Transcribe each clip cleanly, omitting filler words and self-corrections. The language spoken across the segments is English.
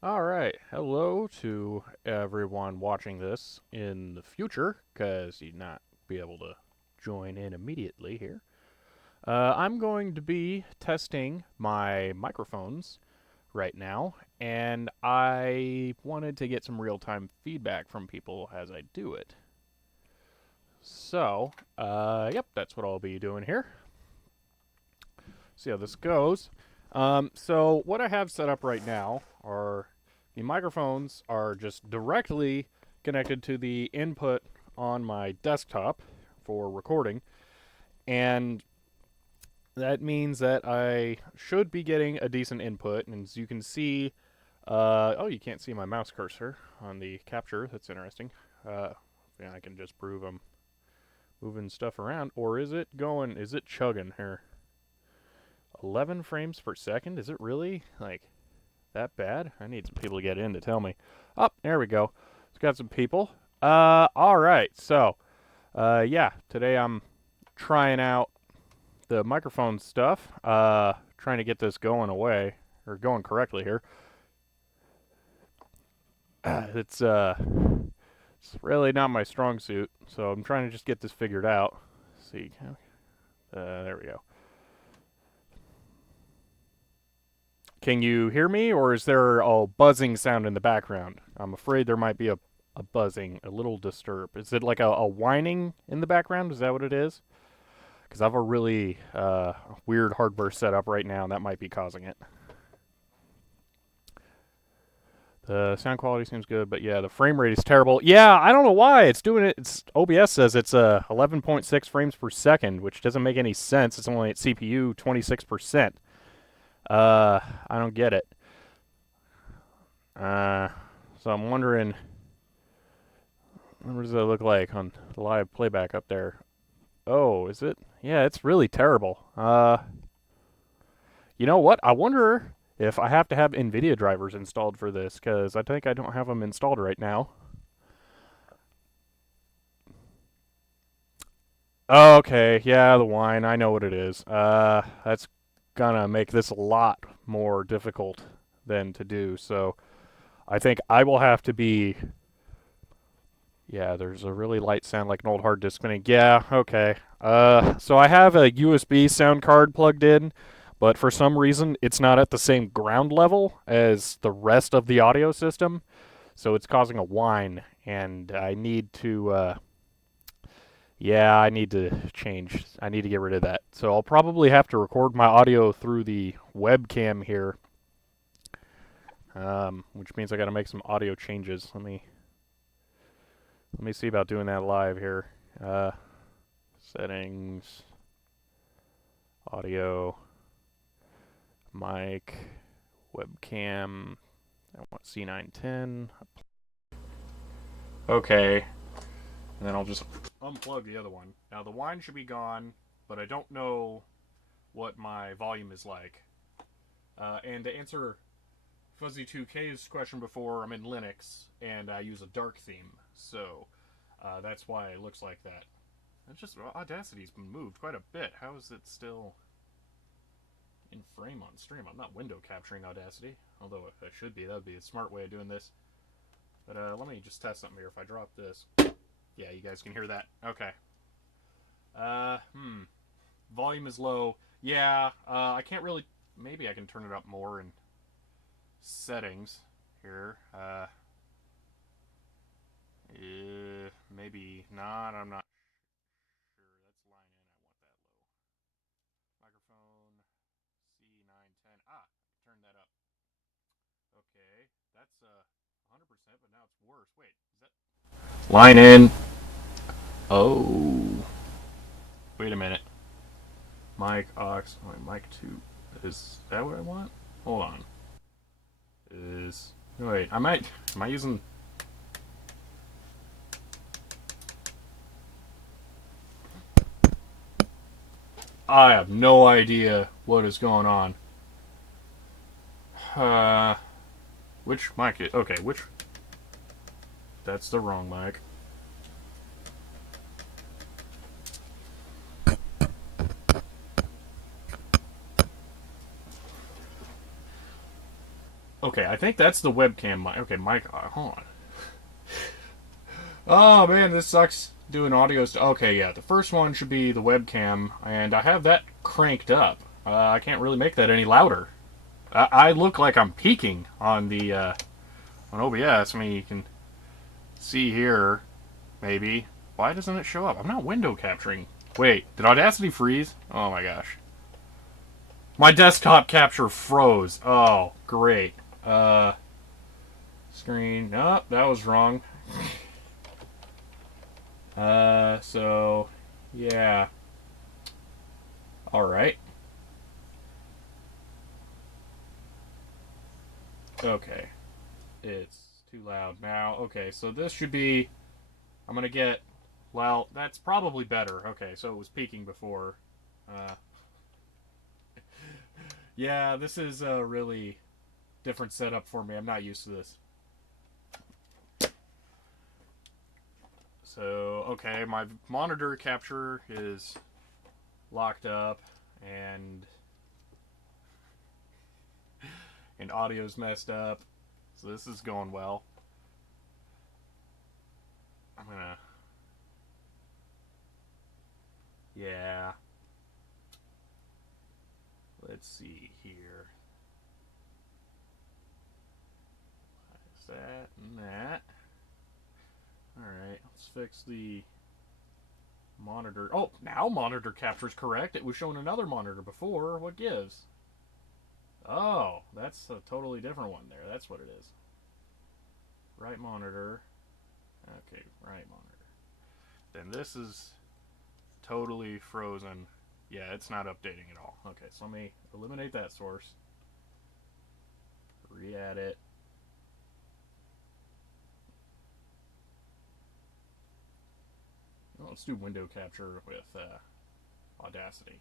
Alright, hello to everyone watching this in the future, because you'd not be able to join in immediately here. I'm going to be testing my microphones right now, and I wanted to get some real-time feedback from people as I do it. So, yep, that's what I'll be doing here. See how this goes. So what I have set up right now are the microphones are just directly connected to the input on my desktop for recording, and that means that I should be getting a decent input. And as you can see, oh, you can't see my mouse cursor on the capture. That's interesting. Yeah, I can just prove I'm moving stuff around, or is it going? Is it chugging here? 11 frames per second? Is it really like that bad? I need some people to get in to tell me. Oh, there we go. It's got some people. All right. So, yeah, today I'm trying out the microphone stuff. Trying to get this going away or going correctly here. It's it's really not my strong suit, so I'm trying to just get this figured out. Let's see. There we go. Can you hear me, or is there a buzzing sound in the background? I'm afraid there might be a buzzing, a little disturb. Is it like a whining in the background? Is that what it is? Because I have a really weird hardware setup right now, and that might be causing it. The sound quality seems good, but yeah, the frame rate is terrible. Yeah, I don't know why it's doing it. It's OBS says it's 11.6 frames per second, which doesn't make any sense. It's only at CPU 26%. I don't get it. Uh, so I'm wondering, what does that look like on the live playback up there? Oh, is it? Yeah, it's really terrible. You know what? I wonder if I have to have NVIDIA drivers installed for this, because I think I don't have them installed right now. Okay, yeah, the wine. I know what it is. That's gonna make this a lot more difficult than to do. So I think I will have to be. Yeah, there's a really light sound like an old hard disk spinning. Yeah, okay. So I have a USB sound card plugged in, but for some reason it's not at the same ground level as the rest of the audio system, so it's causing a whine, and I need to. Yeah, I need to change. I need to get rid of that. So I'll probably have to record my audio through the webcam here, which means I got to make some audio changes. Let me see about doing that live here. Uh, Settings, audio, mic, webcam. I want C910. Okay, and then I'll just unplug the other one. Now the wine should be gone, but I don't know what my volume is like. And to answer Fuzzy2K's question before, I'm in Linux and I use a dark theme, so that's why it looks like that. It's just Audacity's been moved quite a bit. How is it still in frame on stream? I'm not window capturing Audacity, although if I should be, that would be a smart way of doing this. But let me just test something here. If I drop this, yeah, you guys can hear that. Okay. Uh, hmm. Volume is low. Yeah, I can't really. Maybe I can turn it up more in settings here. Maybe not. I'm not sure. That's line in. I want that low. Microphone C910. Ah, turn that up. Okay, that's 100%, but now it's worse. Wait, is that line in? Oh, wait a minute. Mic aux. Mic two. Is that what I want? Hold on. Is wait. I might. Am I using? I have no idea what is going on. Uh, which mic? Okay, which? That's the wrong mic. Okay, I think that's the webcam mic. Okay, mic. Hold on. Oh man, this sucks doing audio. Okay, yeah, the first one should be the webcam, and I have that cranked up. I can't really make that any louder. I look like I'm peaking on the on OBS. I mean, you can see here, maybe. Why doesn't it show up? I'm not window capturing. Wait, did Audacity freeze? Oh my gosh. My desktop capture froze. Oh, great. Screen. Oh, that was wrong. So, yeah. Alright. Okay. It's too loud now. Okay, so this should be. I'm gonna get. Well, that's probably better. Okay, so it was peaking before. Uh, yeah, this is a really different setup for me. I'm not used to this. So, okay, my monitor capture is locked up, and audio's messed up. So this is going well. I'm gonna. Yeah. Let's see here. Is that and that? Alright, let's fix the monitor. Oh, now monitor capture's correct. It was showing another monitor before. What gives? Oh, that's a totally different one there. That's what it is. Right monitor. Okay, right monitor. Then this is totally frozen. Yeah, it's not updating at all. Okay, so let me eliminate that source. Re-add it. Well, let's do window capture with Audacity.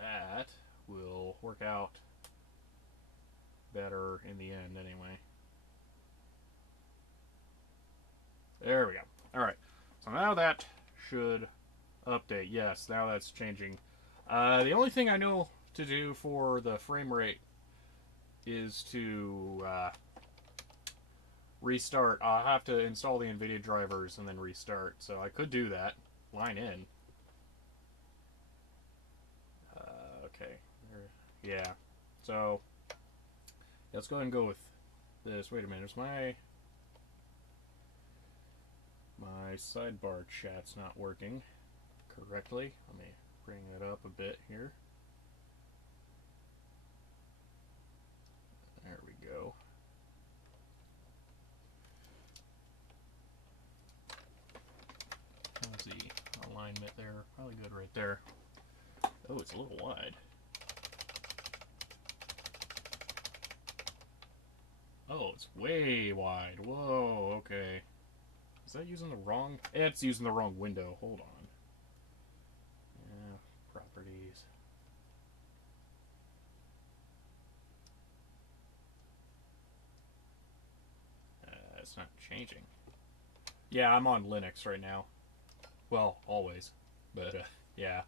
That will work out better in the end anyway. There we go. Alright, so now that should update. Yes, now that's changing. The only thing I know to do for the frame rate is to restart. I'll have to install the NVIDIA drivers and then restart. So I could do that. Line in. Okay. Yeah. So let's go ahead and go with this. Wait a minute. Is my sidebar chat's not working correctly? Let me bring it up a bit here. There we go. How's the alignment there? Probably good right there. Oh, it's a little wide. Oh, it's way wide. Whoa, okay. Is that using the wrong? It's using the wrong window. Hold on. Yeah, properties. It's not changing. Yeah, I'm on Linux right now. Well, always. But, yeah.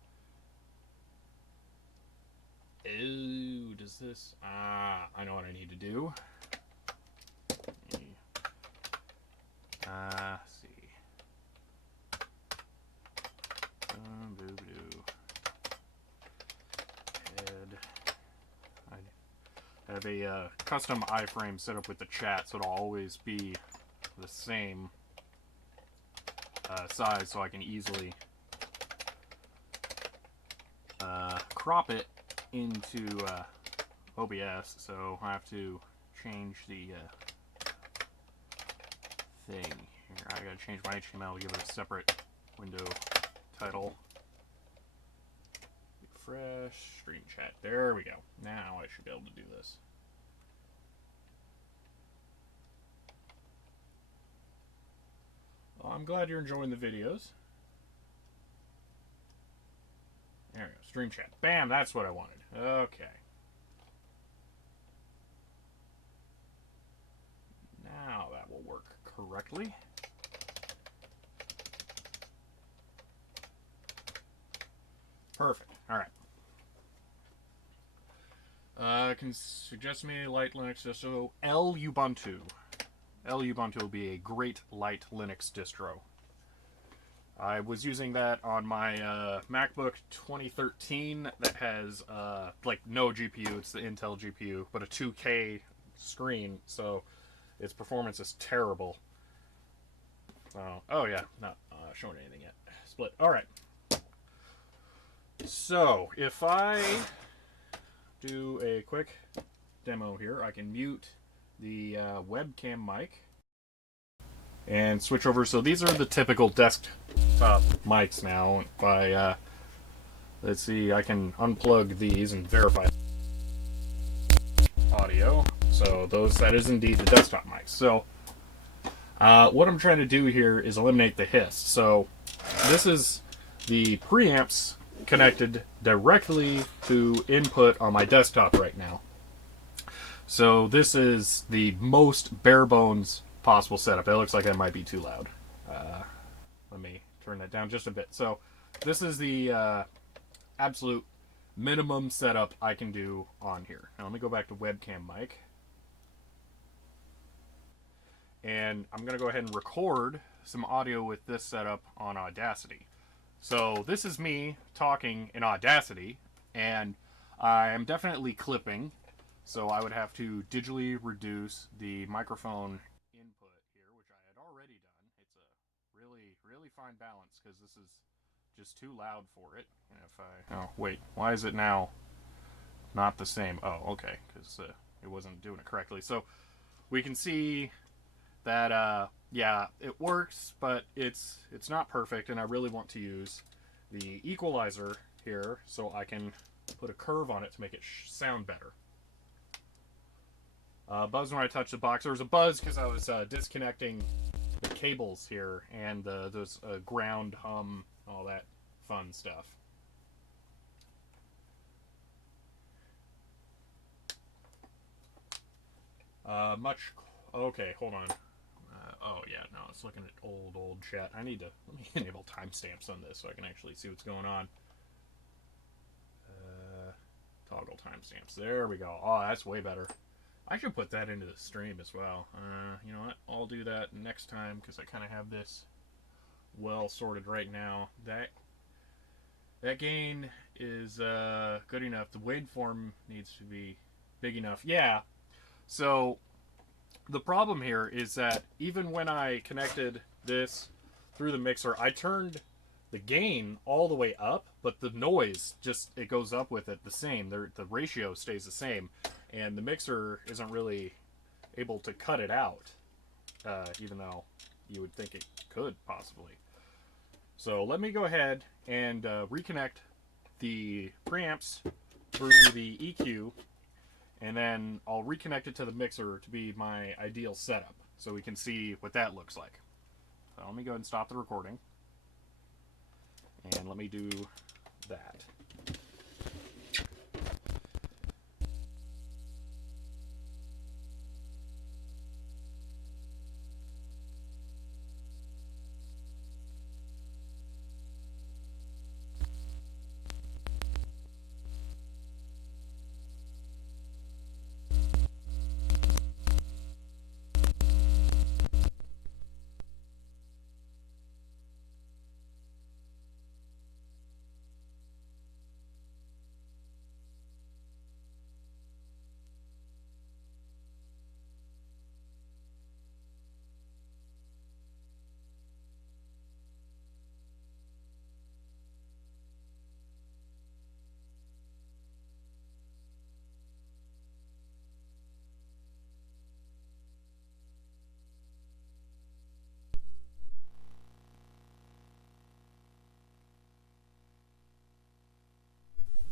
Ooh, does this... I know what I need to do. See. Head. I have a custom iframe set up with the chat, so it'll always be the same size, so I can easily crop it into OBS. So I have to change the thing here. I gotta change my HTML to give it a separate window title. Refresh, stream chat. There we go. Now I should be able to do this. Well, I'm glad you're enjoying the videos. There we go. Stream chat. Bam, that's what I wanted. Okay. Now that will work correctly. Perfect. All right. Can suggest me a light Linux distro. Lubuntu. Lubuntu will be a great light Linux distro. I was using that on my MacBook 2013 that has like no GPU. It's the Intel GPU, but a 2K screen, so its performance is terrible. Oh yeah, not showing anything yet. Split. All right. So if I do a quick demo here, I can mute the webcam mic and switch over. So these are the typical desktop mics now. If I let's see, I can unplug these and verify audio. So that is indeed the desktop mics. So what I'm trying to do here is eliminate the hiss. So this is the preamps connected directly to input on my desktop right now. So this is the most bare bones possible setup. It looks like that might be too loud. Let me turn that down just a bit. So this is the absolute minimum setup I can do on here. Now let me go back to webcam mic. And I'm going to go ahead and record some audio with this setup on Audacity. So this is me talking in Audacity, and I am definitely clipping, so I would have to digitally reduce the microphone input here, which I had already done. It's a really, really fine balance, because this is just too loud for it. And if I... Oh, wait, why is it now not the same? Oh, okay, because it wasn't doing it correctly. So we can see that yeah, it works, but it's not perfect, and I really want to use the equalizer here so I can put a curve on it to make it sound better. Buzz when I touched the box. There was a buzz because I was disconnecting the cables here and those ground hum, all that fun stuff. Okay, hold on. Oh yeah, no, it's looking at old chat. Let me enable timestamps on this so I can actually see what's going on. Toggle timestamps. There we go. Oh, that's way better. I should put that into the stream as well. You know what? I'll do that next time because I kind of have this well sorted right now. That gain is good enough. The waveform needs to be big enough. Yeah. So the problem here is that even when I connected this through the mixer, I turned the gain all the way up, but the noise it goes up with it the same. The ratio stays the same, and the mixer isn't really able to cut it out, even though you would think it could possibly. So let me go ahead and reconnect the preamps through the EQ, and then I'll reconnect it to the mixer to be my ideal setup so we can see what that looks like. So let me go ahead and stop the recording, and let me do that.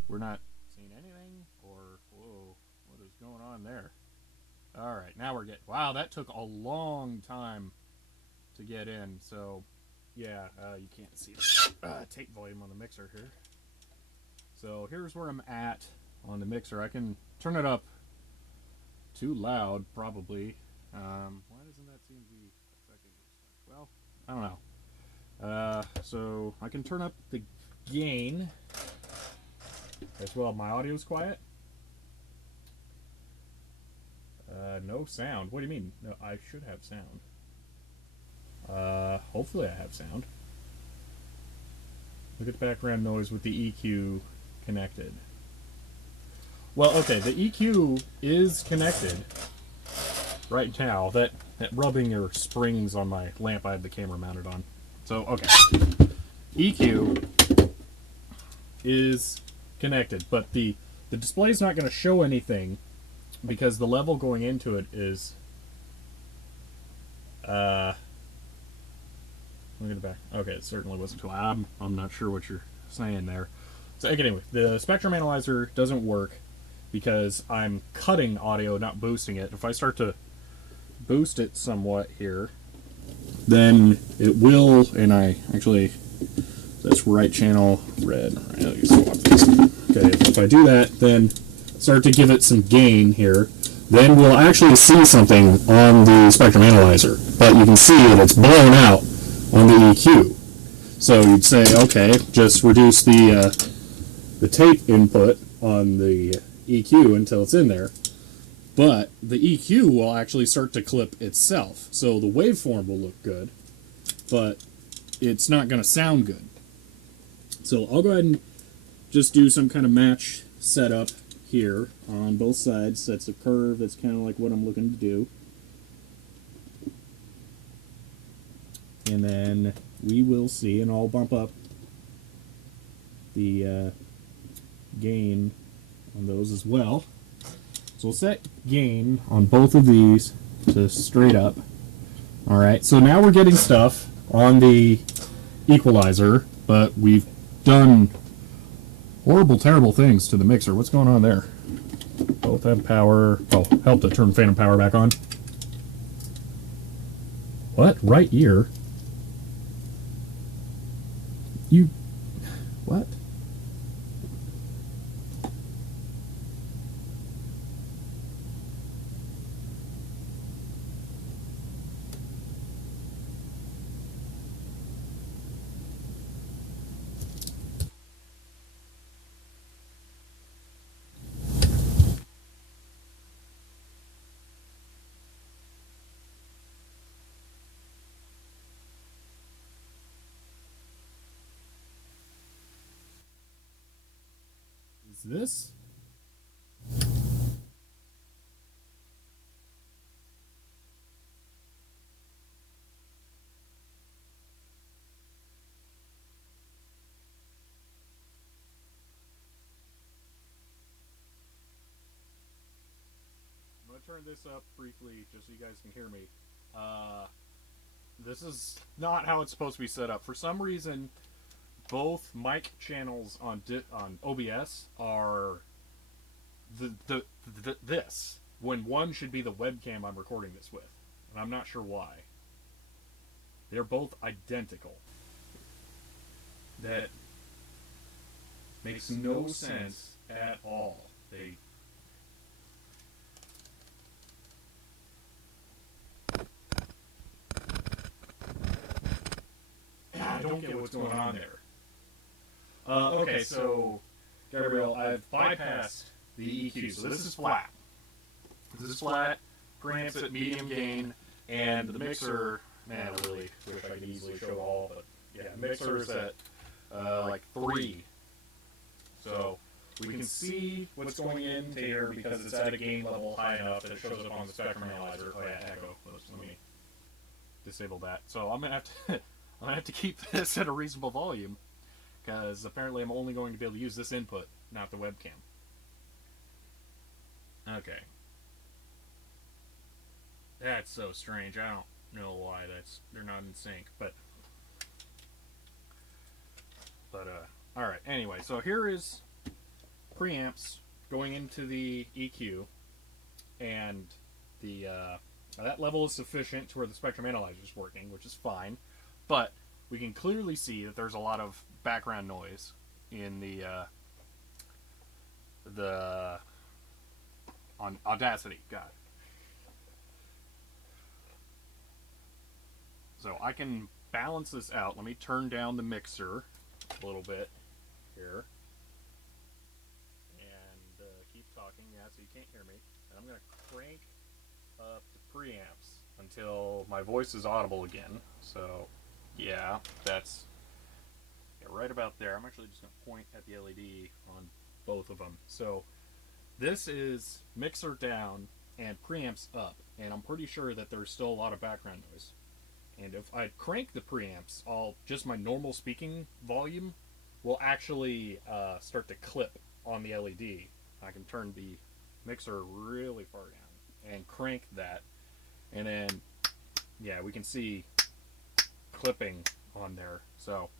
We're not seeing anything, or whoa, what is going on there? All right, now we're getting. Wow, that took a long time to get in. So, yeah, you can't see the tape volume on the mixer here. So here's where I'm at on the mixer. I can turn it up too loud, probably. Why doesn't that seem to be affecting this? Well, I don't know. So I can turn up the gain as well. My audio's quiet. No sound. What do you mean? No, I should have sound. Hopefully I have sound. Look at the background noise with the EQ connected. Well, okay, the EQ is connected right now. That rubbing your springs on my lamp I have the camera mounted on. So, okay. EQ is connected, but the display's not going to show anything because the level going into it is look at the back. Okay, it certainly wasn't too loud. I'm not sure what you're saying there. So anyway, the spectrum analyzer doesn't work because I'm cutting audio, not boosting it. If I start to boost it somewhat here, then it will, and I actually, that's right channel red. Right, let me swap this. Okay, if I do that, then start to give it some gain here, then we'll actually see something on the spectrum analyzer. But you can see that it's blown out on the EQ. So you'd say, okay, just reduce the tape input on the EQ until it's in there. But the EQ will actually start to clip itself. So the waveform will look good, but it's not going to sound good. So I'll go ahead and just do some kind of match setup here on both sides. That's a curve. That's kind of like what I'm looking to do. And then we will see, and I'll bump up the gain on those as well. So we'll set gain on both of these to straight up. Alright, so now we're getting stuff on the equalizer, but we've done horrible, terrible things to the mixer. What's going on there? Both have power. Oh, help to turn phantom power back on. What? Right ear? You... What? Is this? I'm going to turn this up briefly just so you guys can hear me. This is not how it's supposed to be set up. For some reason, both mic channels on OBS are this, when one should be the webcam I'm recording this with. And I'm not sure why. They're both identical. That makes no sense at all. I don't get what's going on there. Okay, so, Gabriel, I've bypassed the EQ. So this is flat. This is flat, preamps at medium gain, and the mixer, man, I really wish I could easily show all, but yeah, the mixer is at like 3. So we can see what's going into here because it's at a gain level high enough that it shows up on the spectrum analyzer. Oh yeah, echo. Let me disable that. So I'm gonna have to keep this at a reasonable volume because apparently I'm only going to be able to use this input, not the webcam. Okay. That's so strange. I don't know why they're not in sync, but all right. Anyway, so here is preamps going into the EQ, and the that level is sufficient to where the spectrum analyzer is working, which is fine. But we can clearly see that there's a lot of background noise in the on Audacity. Got it. So I can balance this out. Let me turn down the mixer a little bit here. can't hear me. And I'm going to crank up the preamps until my voice is audible again. So, yeah, that's right about there. I'm actually just going to point at the LED on both of them. So, this is mixer down and preamps up, and I'm pretty sure that there's still a lot of background noise. And if I crank the preamps, just my normal speaking volume will actually start to clip on the LED. I can turn the mixer really far down and crank that, and then yeah, we can see clipping on there. So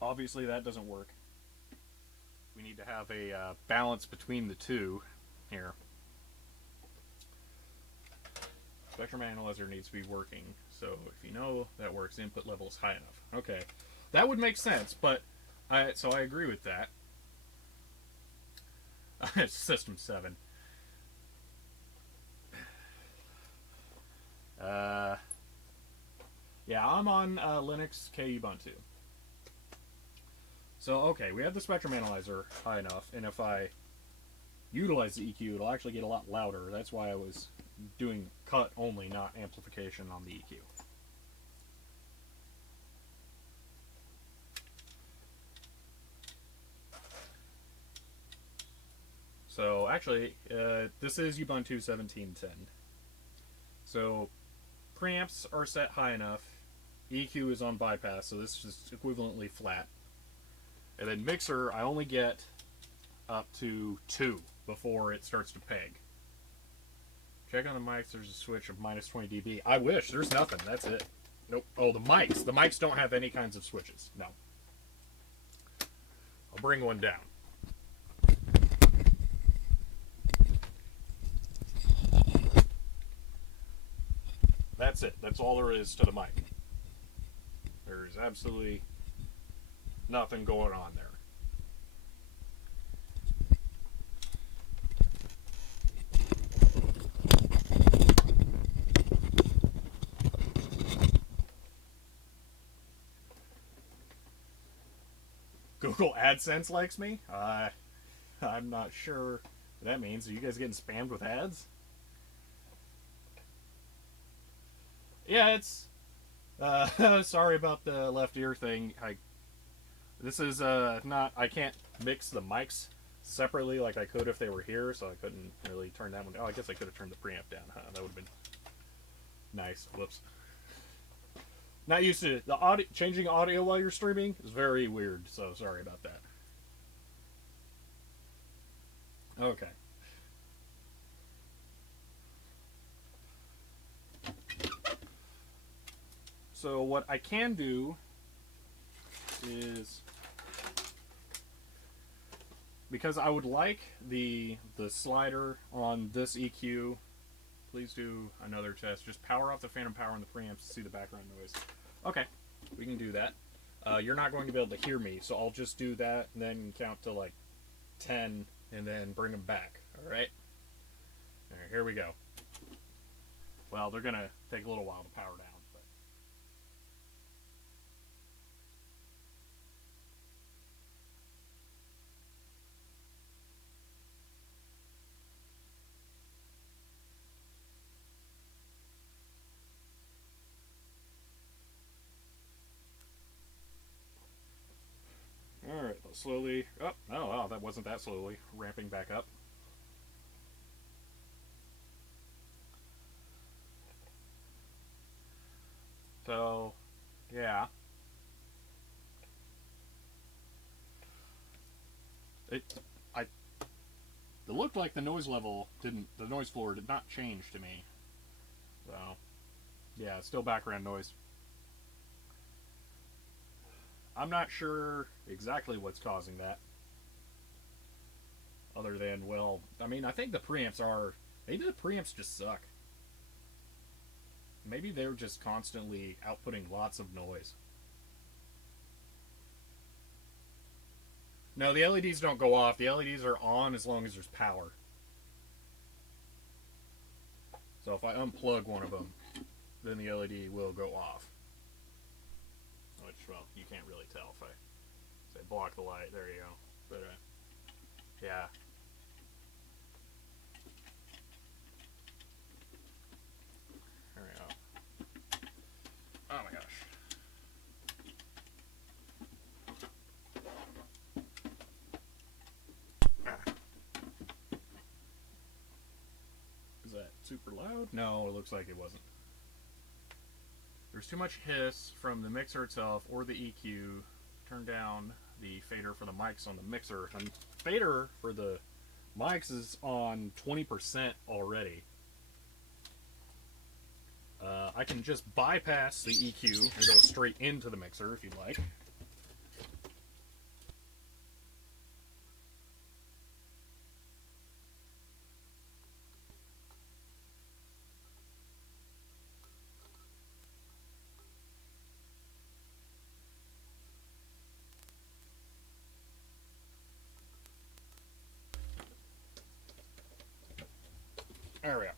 obviously that doesn't work. We need to have a balance between the two here. Spectrum analyzer needs to be working. So if you know that works, input level is high enough. Okay, that would make sense, but I agree with that. System 7. Yeah, I'm on Linux Kubuntu. So okay, we have the spectrum analyzer high enough, and if I utilize the EQ, it'll actually get a lot louder. That's why I was doing cut only, not amplification on the EQ. So actually, this is Ubuntu 17.10. So preamps are set high enough. EQ is on bypass, so this is equivalently flat. And then mixer, I only get up to 2 before it starts to peg. Check on the mics, there's a switch of minus 20 dB. I wish, there's nothing, that's it. Nope. Oh, the mics. The mics don't have any kinds of switches. No. I'll bring one down. That's it. That's all there is to the mic. There's absolutely nothing going on there. Google AdSense likes me? I'm not sure what that means. Are you guys getting spammed with ads? Yeah, it's... sorry about the left ear thing. This is not... I can't mix the mics separately like I could if they were here, so I couldn't really turn that one down. Oh, I guess I could have turned the preamp down, huh? That would have been nice. Whoops. Not used to the audio. Changing audio while you're streaming is very weird, so sorry about that. Okay. So what I can do is, because I would like the slider on this EQ, please do another test. Just power off the phantom power on the preamps to see the background noise. Okay, we can do that. You're not going to be able to hear me, so I'll just do that and then count to like 10 and then bring them back. All right? All right, here we go. Well, they're going to take a little while to power down. Alright, slowly. Oh, wow, that wasn't that slowly. Ramping back up. So, yeah. It looked like the noise level the noise floor did not change to me. So, yeah, still background noise. I'm not sure exactly what's causing that. Other than, well, I mean, I think the preamps maybe the preamps just suck. Maybe they're just constantly outputting lots of noise. No, the LEDs don't go off. The LEDs are on as long as there's power. So if I unplug one of them, then the LED will go off. Which, well, you can't really tell if I say block the light. There you go. But, yeah. super loud? No, it looks like it wasn't. There's too much hiss from the mixer itself or the EQ. Turn down the fader for the mics on the mixer. And fader for the mics is on 20% already. I can just bypass the EQ and go straight into the mixer if you'd like. There we go.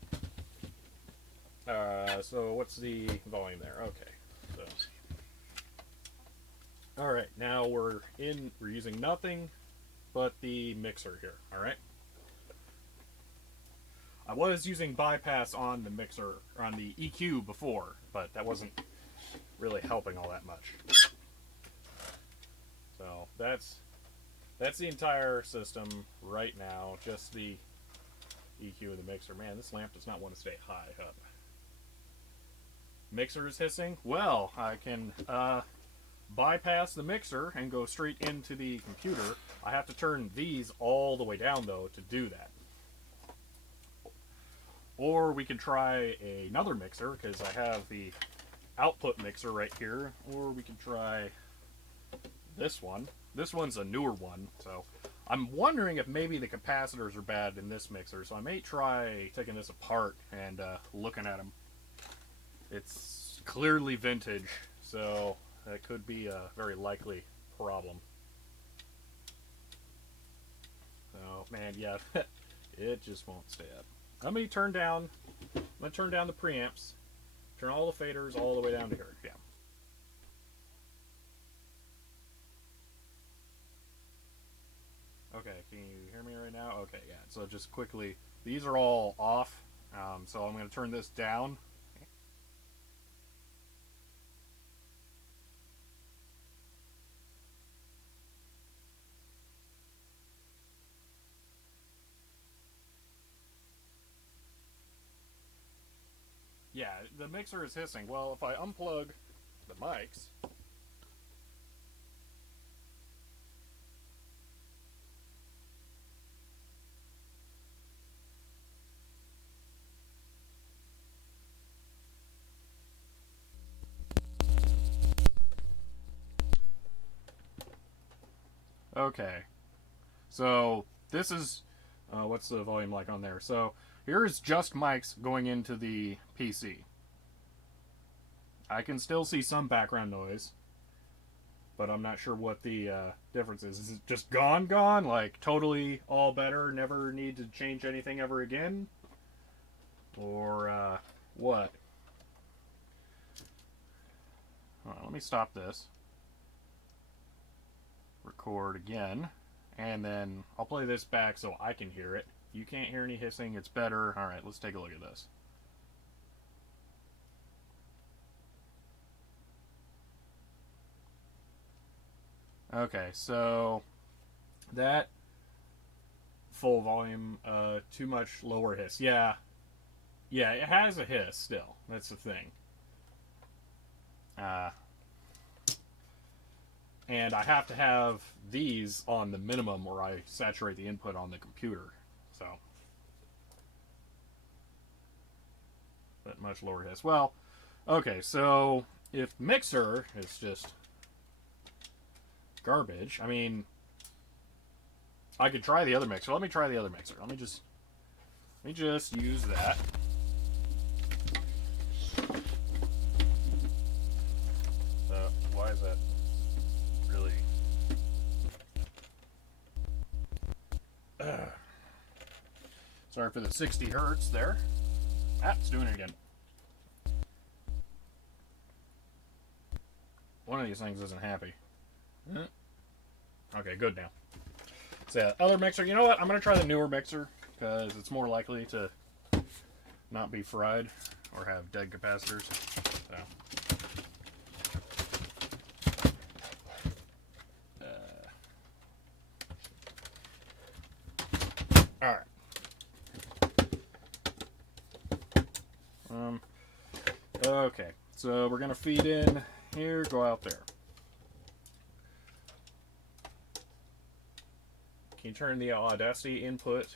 So what's the volume there? Okay. So, all right. Now we're using nothing but the mixer here. All right. I was using bypass on the mixer on the EQ before, but that wasn't really helping all that much. So that's the entire system right now. Just the EQ of the mixer. Man, this lamp does not want to stay high up. Mixer is hissing. Well, I can bypass the mixer and go straight into the computer. I have to turn these all the way down though to do that. Or we could try another mixer because I have the output mixer right here. Or we could try this one. This one's a newer one, so I'm wondering if maybe the capacitors are bad in this mixer, so I may try taking this apart and looking at them. It's clearly vintage, so that could be a very likely problem. So, man, yeah, it just won't stay up. I'm gonna turn down the preamps, turn all the faders all the way down to here. Yeah. Okay, can you hear me right now? Okay, yeah. So just quickly, these are all off. So I'm going to turn this down. Yeah, the mixer is hissing. Well, if I unplug the mics, okay. So this is what's the volume like on there? So here's just mics going into the PC. I can still see some background noise, but I'm not sure what the difference is. Is it just gone? Like totally all better, never need to change anything ever again? Or what? Hold on, let me stop this. Record again. And then I'll play this back so I can hear it. You can't hear any hissing, it's better. Alright, let's take a look at this. Okay, so that full volume, too much lower hiss. Yeah, it has a hiss still. That's the thing. And I have to have these on the minimum or I saturate the input on the computer. So, but much lower hiss. Well, okay, so if mixer is just garbage, I mean, I could try the other mixer. Let me try the other mixer. Let me just use that. Why is that really? Sorry for the 60 hertz there. Ah, it's doing it again. One of these things isn't happy. Okay, good now. So, other mixer. You know what? I'm going to try the newer mixer because it's more likely to not be fried or have dead capacitors. So. Alright. Okay, so we're going to feed in here, go out there. Can you turn the Audacity input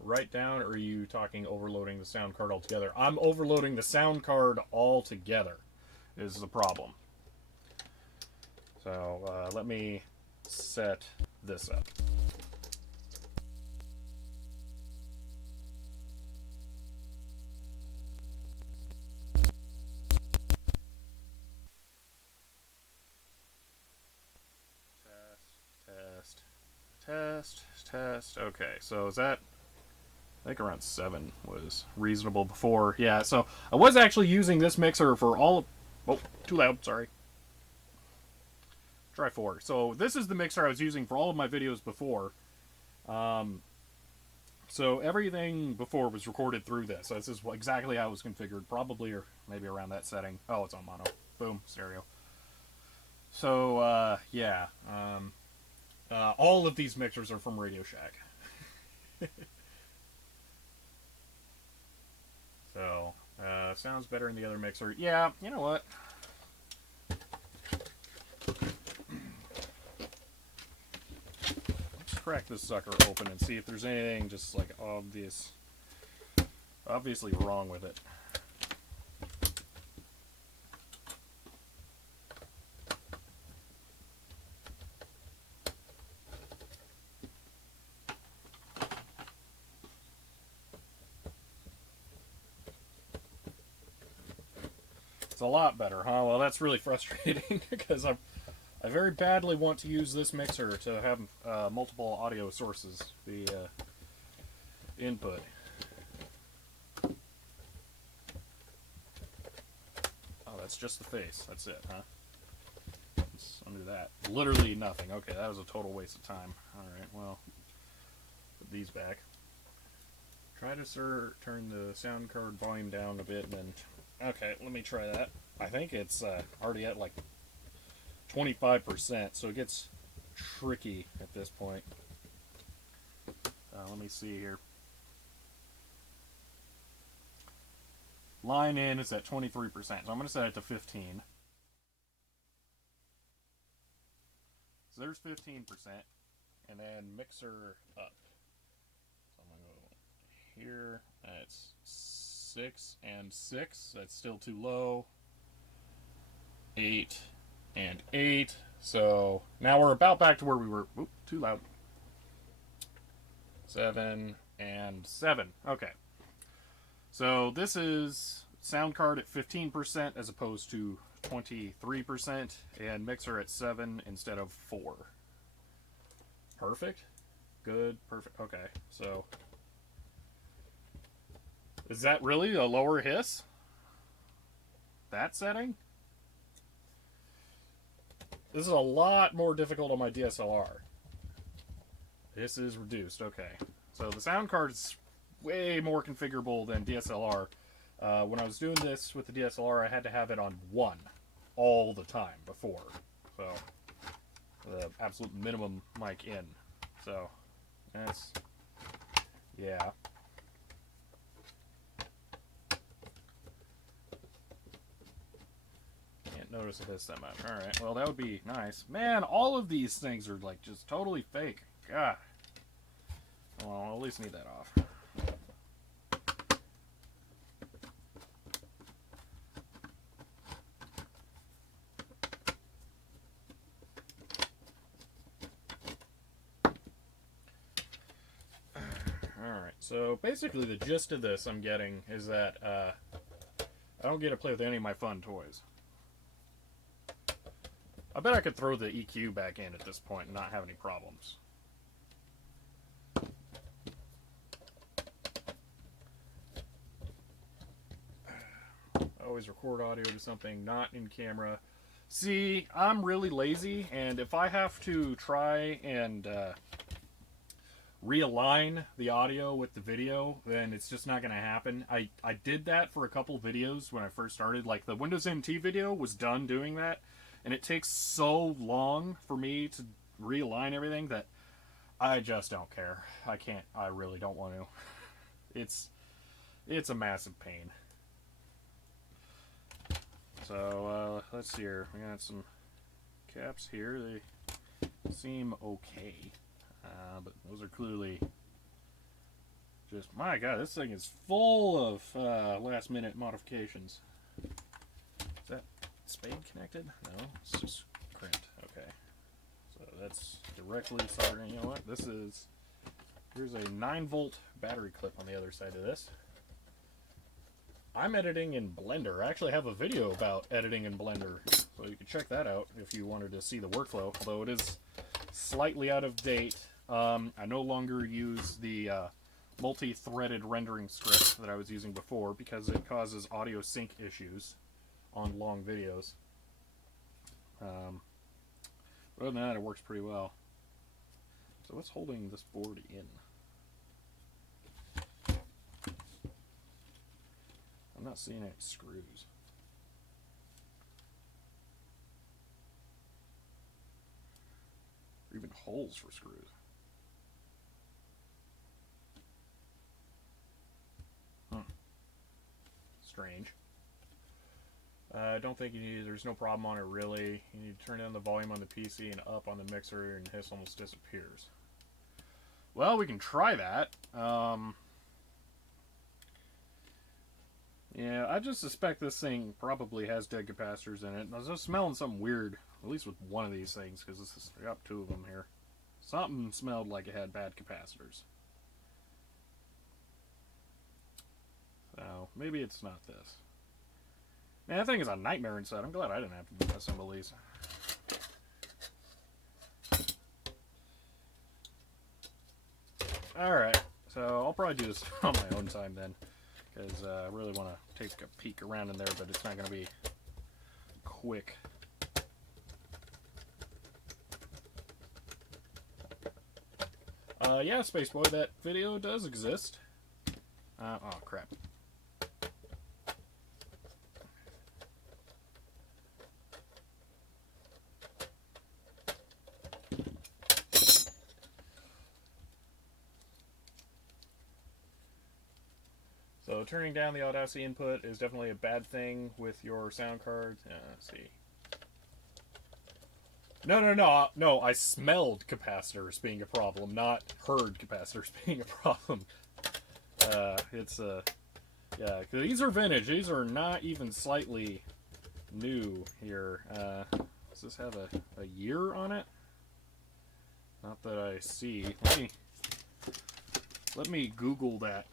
right down, or are you talking overloading the sound card altogether? I'm overloading the sound card altogether, is the problem. So let me set this up. Test. Okay, so is that... I think around 7 was reasonable before. Yeah, so I was actually using this mixer for all of... Oh, too loud, sorry. Try 4. So this is the mixer I was using for all of my videos before. So everything before was recorded through this. So this is exactly how it was configured. Probably, or maybe around that setting. Oh, it's on mono. Boom, stereo. So, yeah. All of these mixers are from Radio Shack. So, sounds better in the other mixer. Yeah, you know what? Let's crack this sucker open and see if there's anything just like obviously wrong with it. A lot better, huh? Well, that's really frustrating because I very badly want to use this mixer to have multiple audio sources be input. Oh, that's just the face. That's it, huh? Let's undo that. Literally nothing. Okay, that was a total waste of time. Alright, well, put these back. Try to turn the sound card volume down a bit and then... Okay, let me try that. I think it's already at like 25%, so it gets tricky at this point. Let me see here. Line in is at 23%, so I'm going to set it to 15. So there's 15%, and then mixer up. So I'm going to go here, that's 6 and 6, that's still too low. 8 and 8, so now we're about back to where we were. Oop, too loud. 7 and 7. Okay, so this is sound card at 15% as opposed to 23%, and mixer at 7 instead of 4. Perfect. Good. Perfect. Okay, so is that really a lower hiss? That setting? This is a lot more difficult on my DSLR. This is reduced. Okay, so the sound card is way more configurable than DSLR. When I was doing this with the DSLR, I had to have it on 1 all the time before. So the absolute minimum mic in. So that's, yeah. Can't notice it hits that much. Alright, well that would be nice. Man, all of these things are like just totally fake. God. Well, I'll at least need that off. Alright, so basically the gist of this I'm getting is that I don't get to play with any of my fun toys. I bet I could throw the EQ back in at this point and not have any problems. I always record audio to something not in camera. See, I'm really lazy, and if I have to try and realign the audio with the video, then it's just not going to happen. I did that for a couple videos when I first started. Like the Windows NT video was done doing that, and it takes so long for me to realign everything that I just don't care. I can't. I really don't want to. It's a massive pain. So let's see here. We got some caps here. They seem okay, but those are clearly just, my God, this thing is full of last-minute modifications. Is that spade connected? No, it's just crimped. Okay, so that's directly. Sorry, you know what? Here's a 9-volt battery clip on the other side of this. I'm editing in Blender. I actually have a video about editing in Blender, so you can check that out if you wanted to see the workflow, although it is slightly out of date. I no longer use the multi-threaded rendering script that I was using before because it causes audio sync issues on long videos. But other than that, it works pretty well. So what's holding this board in? I'm not seeing any screws. Or even holes for screws. Strange. I don't think you need, there's no problem on it really. You need to turn down the volume on the PC and up on the mixer and hiss almost disappears. Well, we can try that. Yeah, I just suspect this thing probably has dead capacitors in it. I was just smelling something weird, at least with one of these things, because I got 2 of them here. Something smelled like it had bad capacitors. So, maybe it's not this. Man, that thing is a nightmare inside. I'm glad I didn't have to assemble these. Alright, so I'll probably do this on my own time then, because I really want to take a peek around in there, but it's not going to be quick. Yeah, Spaceboy, that video does exist. Oh, crap. So turning down the Audacity input is definitely a bad thing with your sound card. Let's see. No, I smelled capacitors being a problem, not heard capacitors being a problem. Yeah, these are vintage. These are not even slightly new here. Does this have a year on it? Not that I see. Let me Google that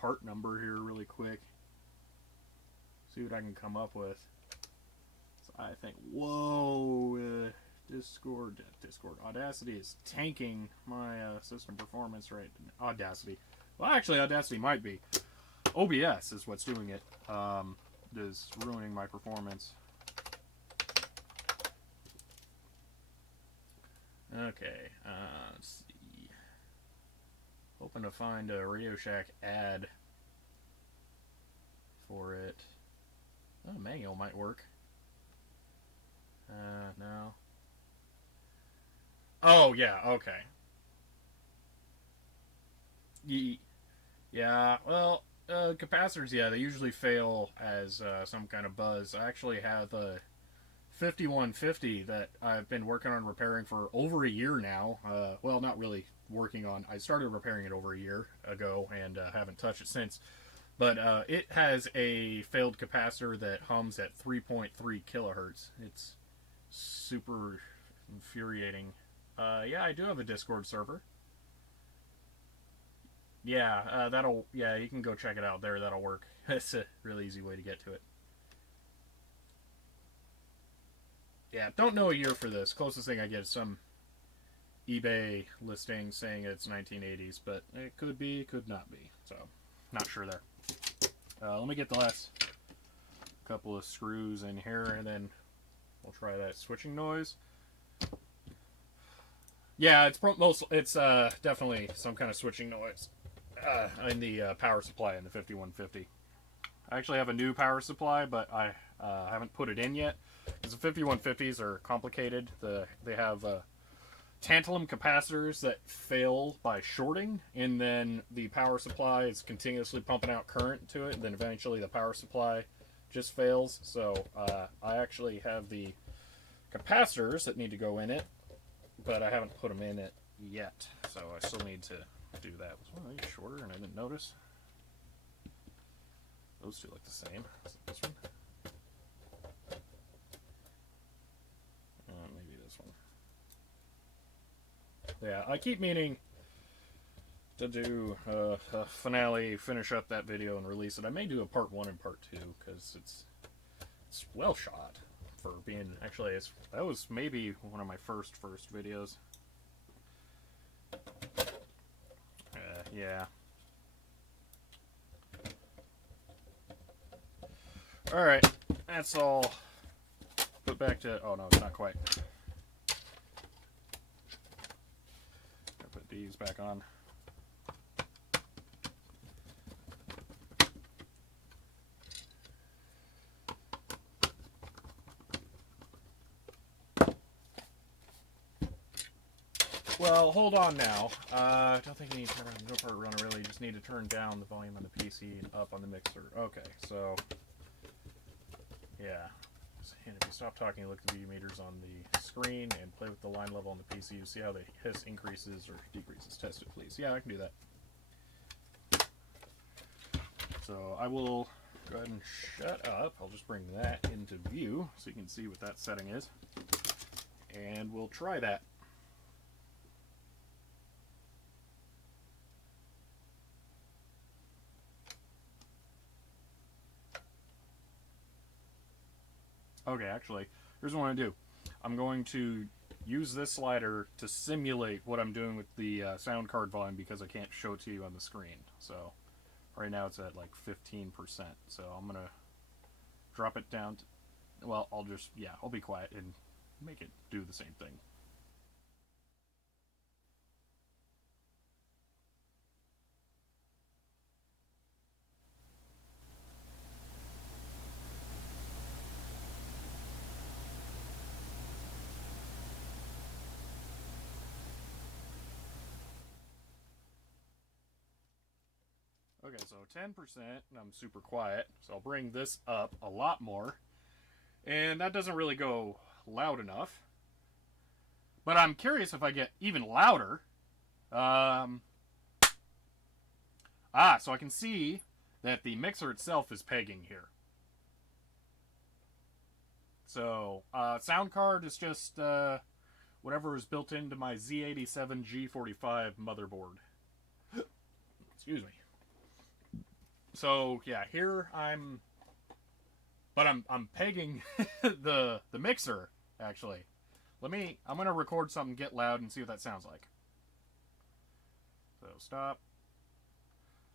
part number here really quick. See what I can come up with. So I think, whoa, Discord, Audacity is tanking my system performance right. Audacity. Well, actually, Audacity might be. OBS is what's doing it. Is ruining my performance. Okay, let's see. Hoping to find a Radio Shack ad for it. Oh, manual might work. No. Oh, yeah, okay. Yeah, well, capacitors, yeah, they usually fail as some kind of buzz. I actually have a 5150 that I've been working on repairing for over a year now. Well, not really working on. I started repairing it over a year ago and haven't touched it since. But it has a failed capacitor that hums at 3.3 kilohertz. It's super infuriating. Yeah, I do have a Discord server. Yeah, yeah, you can go check it out there. That'll work. It's a really easy way to get to it. Yeah, don't know a year for this. Closest thing I get is some eBay listing saying it's 1980s, but it could be, could not be. So, not sure there. Let me get the last couple of screws in here, and then we'll try that switching noise. Yeah, it's definitely some kind of switching noise in the power supply in the 5150. I actually have a new power supply, but I haven't put it in yet because the 5150s are complicated. They have tantalum capacitors that fail by shorting, and then the power supply is continuously pumping out current to it, and then eventually the power supply just fails. So I actually have the capacitors that need to go in it, but I haven't put them in it yet. So I still need to do that. Was one of these shorter and I didn't notice? Those two look the same. Is it this one? Maybe this one. Yeah, I keep meaning to do a finale, finish up that video and release it. I may do a part 1 and part 2 because it's well shot for being, actually that was maybe one of my first videos. Yeah. Alright, that's all put back to, oh no, it's not quite. I'll put these back on. Well, hold on now. I don't think you need to turn on the GoPro runner really. You just need to turn down the volume on the PC and up on the mixer. Okay, so yeah. And if you stop talking, look at the VU meters on the screen and play with the line level on the PC. You see how the hiss increases or decreases. Test it, please. Yeah, I can do that. So I will go ahead and shut up. I'll just bring that into view so you can see what that setting is. And we'll try that. Okay, actually, here's what I'm going to do. I'm going to use this slider to simulate what I'm doing with the sound card volume because I can't show it to you on the screen. So right now it's at like 15%. So I'm going to drop it down to, well, I'll be quiet and make it do the same thing. Okay, so 10%, and I'm super quiet, so I'll bring this up a lot more. And that doesn't really go loud enough. But I'm curious if I get even louder. So I can see that the mixer itself is pegging here. So, sound card is just whatever is built into my Z87 G45 motherboard. Excuse me. So yeah, here I'm pegging the mixer actually. I'm gonna record something, get loud, and see what that sounds like. So stop.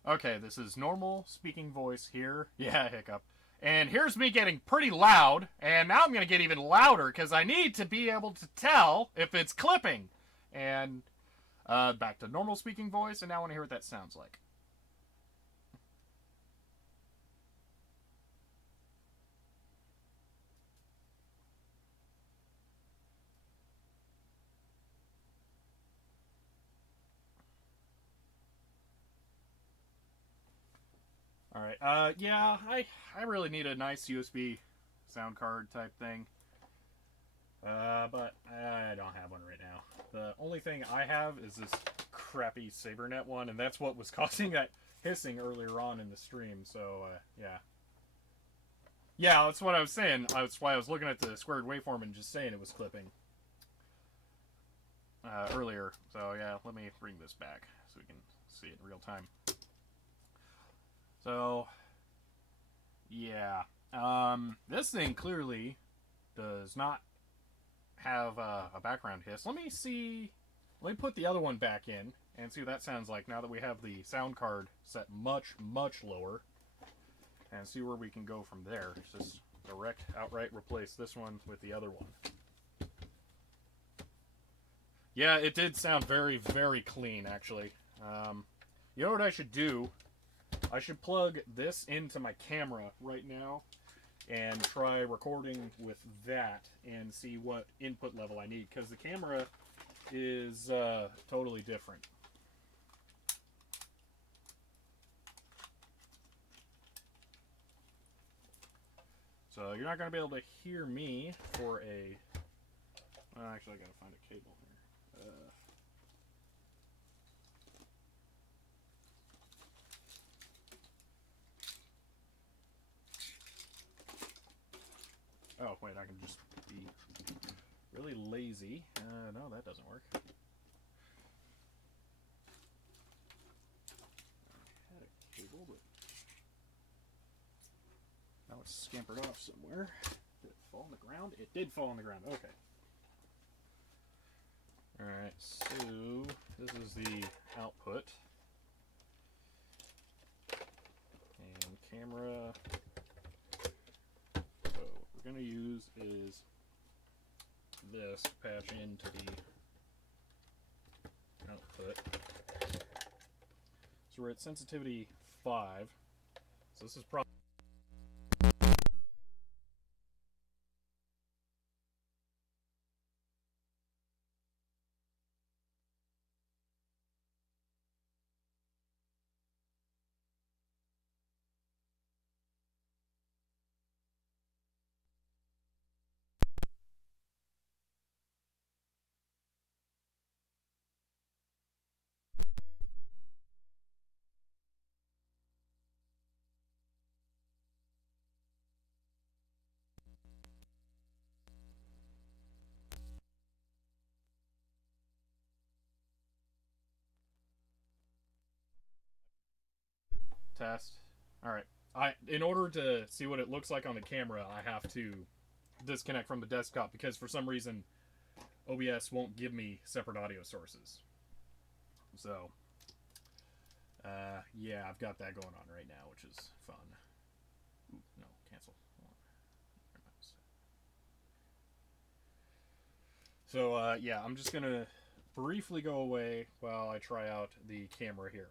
Okay, this is normal speaking voice here. Yeah, hiccup. And here's me getting pretty loud, and now I'm gonna get even louder because I need to be able to tell if it's clipping. And back to normal speaking voice, and now I want to hear what that sounds like. Alright, yeah, I really need a nice USB sound card type thing. But I don't have one right now. The only thing I have is this crappy SaberNet one, and that's what was causing that hissing earlier on in the stream, so, yeah. Yeah, that's what I was saying. That's why I was looking at the squared waveform and just saying it was clipping. Earlier. So, yeah, let me bring this back so we can see it in real time. So, yeah. This thing clearly does not have a background hiss. Let me put the other one back in and see what that sounds like now that we have the sound card set much, much lower. And see where we can go from there. Just outright replace this one with the other one. Yeah, it did sound very, very clean, actually. You know what I should do? I should plug this into my camera right now and try recording with that and see what input level I need, because the camera is totally different. So you're not going to be able to hear me for a... Well, actually, I got to find a cable here. Oh, wait, I can just be really lazy. No, that doesn't work. I had a cable, but now it's scampered off somewhere. Did it fall on the ground? It did fall on the ground. Okay. Alright, so this is the output. And camera. So what we're going to use is this to patch into the output. So we're at sensitivity 5. So this is probably... Test. Alright. In order to see what it looks like on the camera, I have to disconnect from the desktop because for some reason OBS won't give me separate audio sources. So, yeah, I've got that going on right now, which is fun. Ooh, no, cancel. So, yeah, I'm just going to briefly go away while I try out the camera here.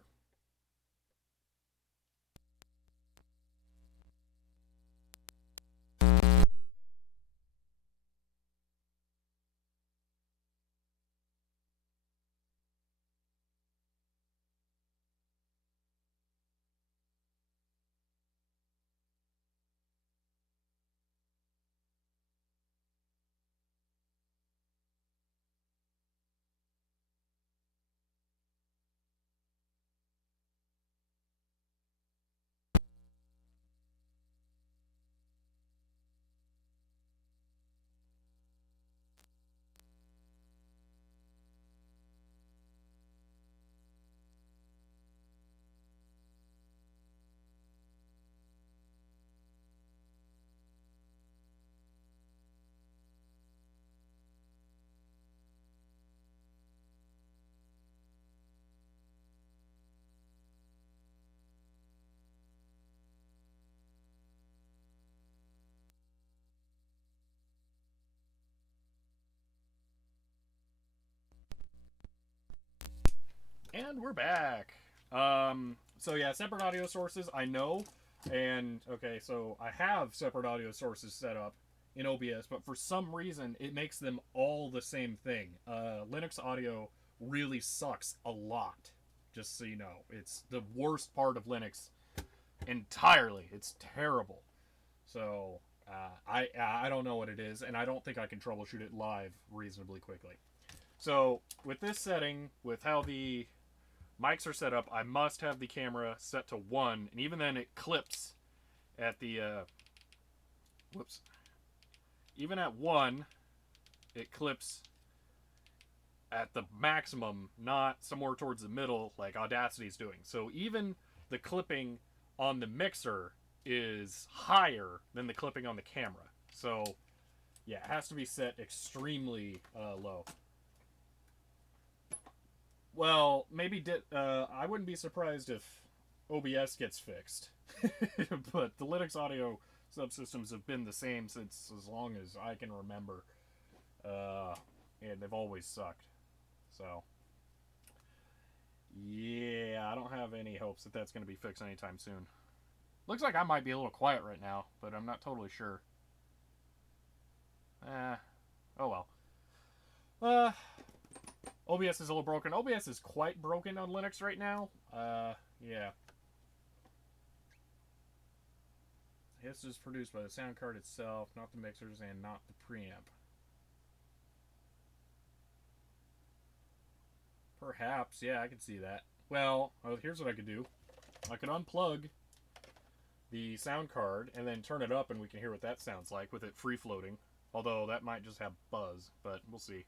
And we're back. So yeah, separate audio sources, I know. And, okay, so I have separate audio sources set up in OBS, but for some reason, it makes them all the same thing. Linux audio really sucks a lot, just so you know. It's the worst part of Linux entirely. It's terrible. So, I don't know what it is, and I don't think I can troubleshoot it live reasonably quickly. So, with this setting, with how the mics are set up, I must have the camera set to 1, and even then it clips at the, whoops. Even at 1, it clips at the maximum, not somewhere towards the middle like Audacity's doing. So even the clipping on the mixer is higher than the clipping on the camera. So, yeah, it has to be set extremely low. Well, maybe I wouldn't be surprised if OBS gets fixed. But the Linux audio subsystems have been the same since as long as I can remember. And they've always sucked. So, yeah, I don't have any hopes that that's going to be fixed anytime soon. Looks like I might be a little quiet right now, but I'm not totally sure. Oh well. OBS is a little broken. OBS is quite broken on Linux right now. Yeah. Hiss is produced by the sound card itself, not the mixers and not the preamp. Perhaps, yeah, I could see that. Well, here's what I could do. I could unplug the sound card and then turn it up and we can hear what that sounds like with it free floating. Although that might just have buzz, but we'll see.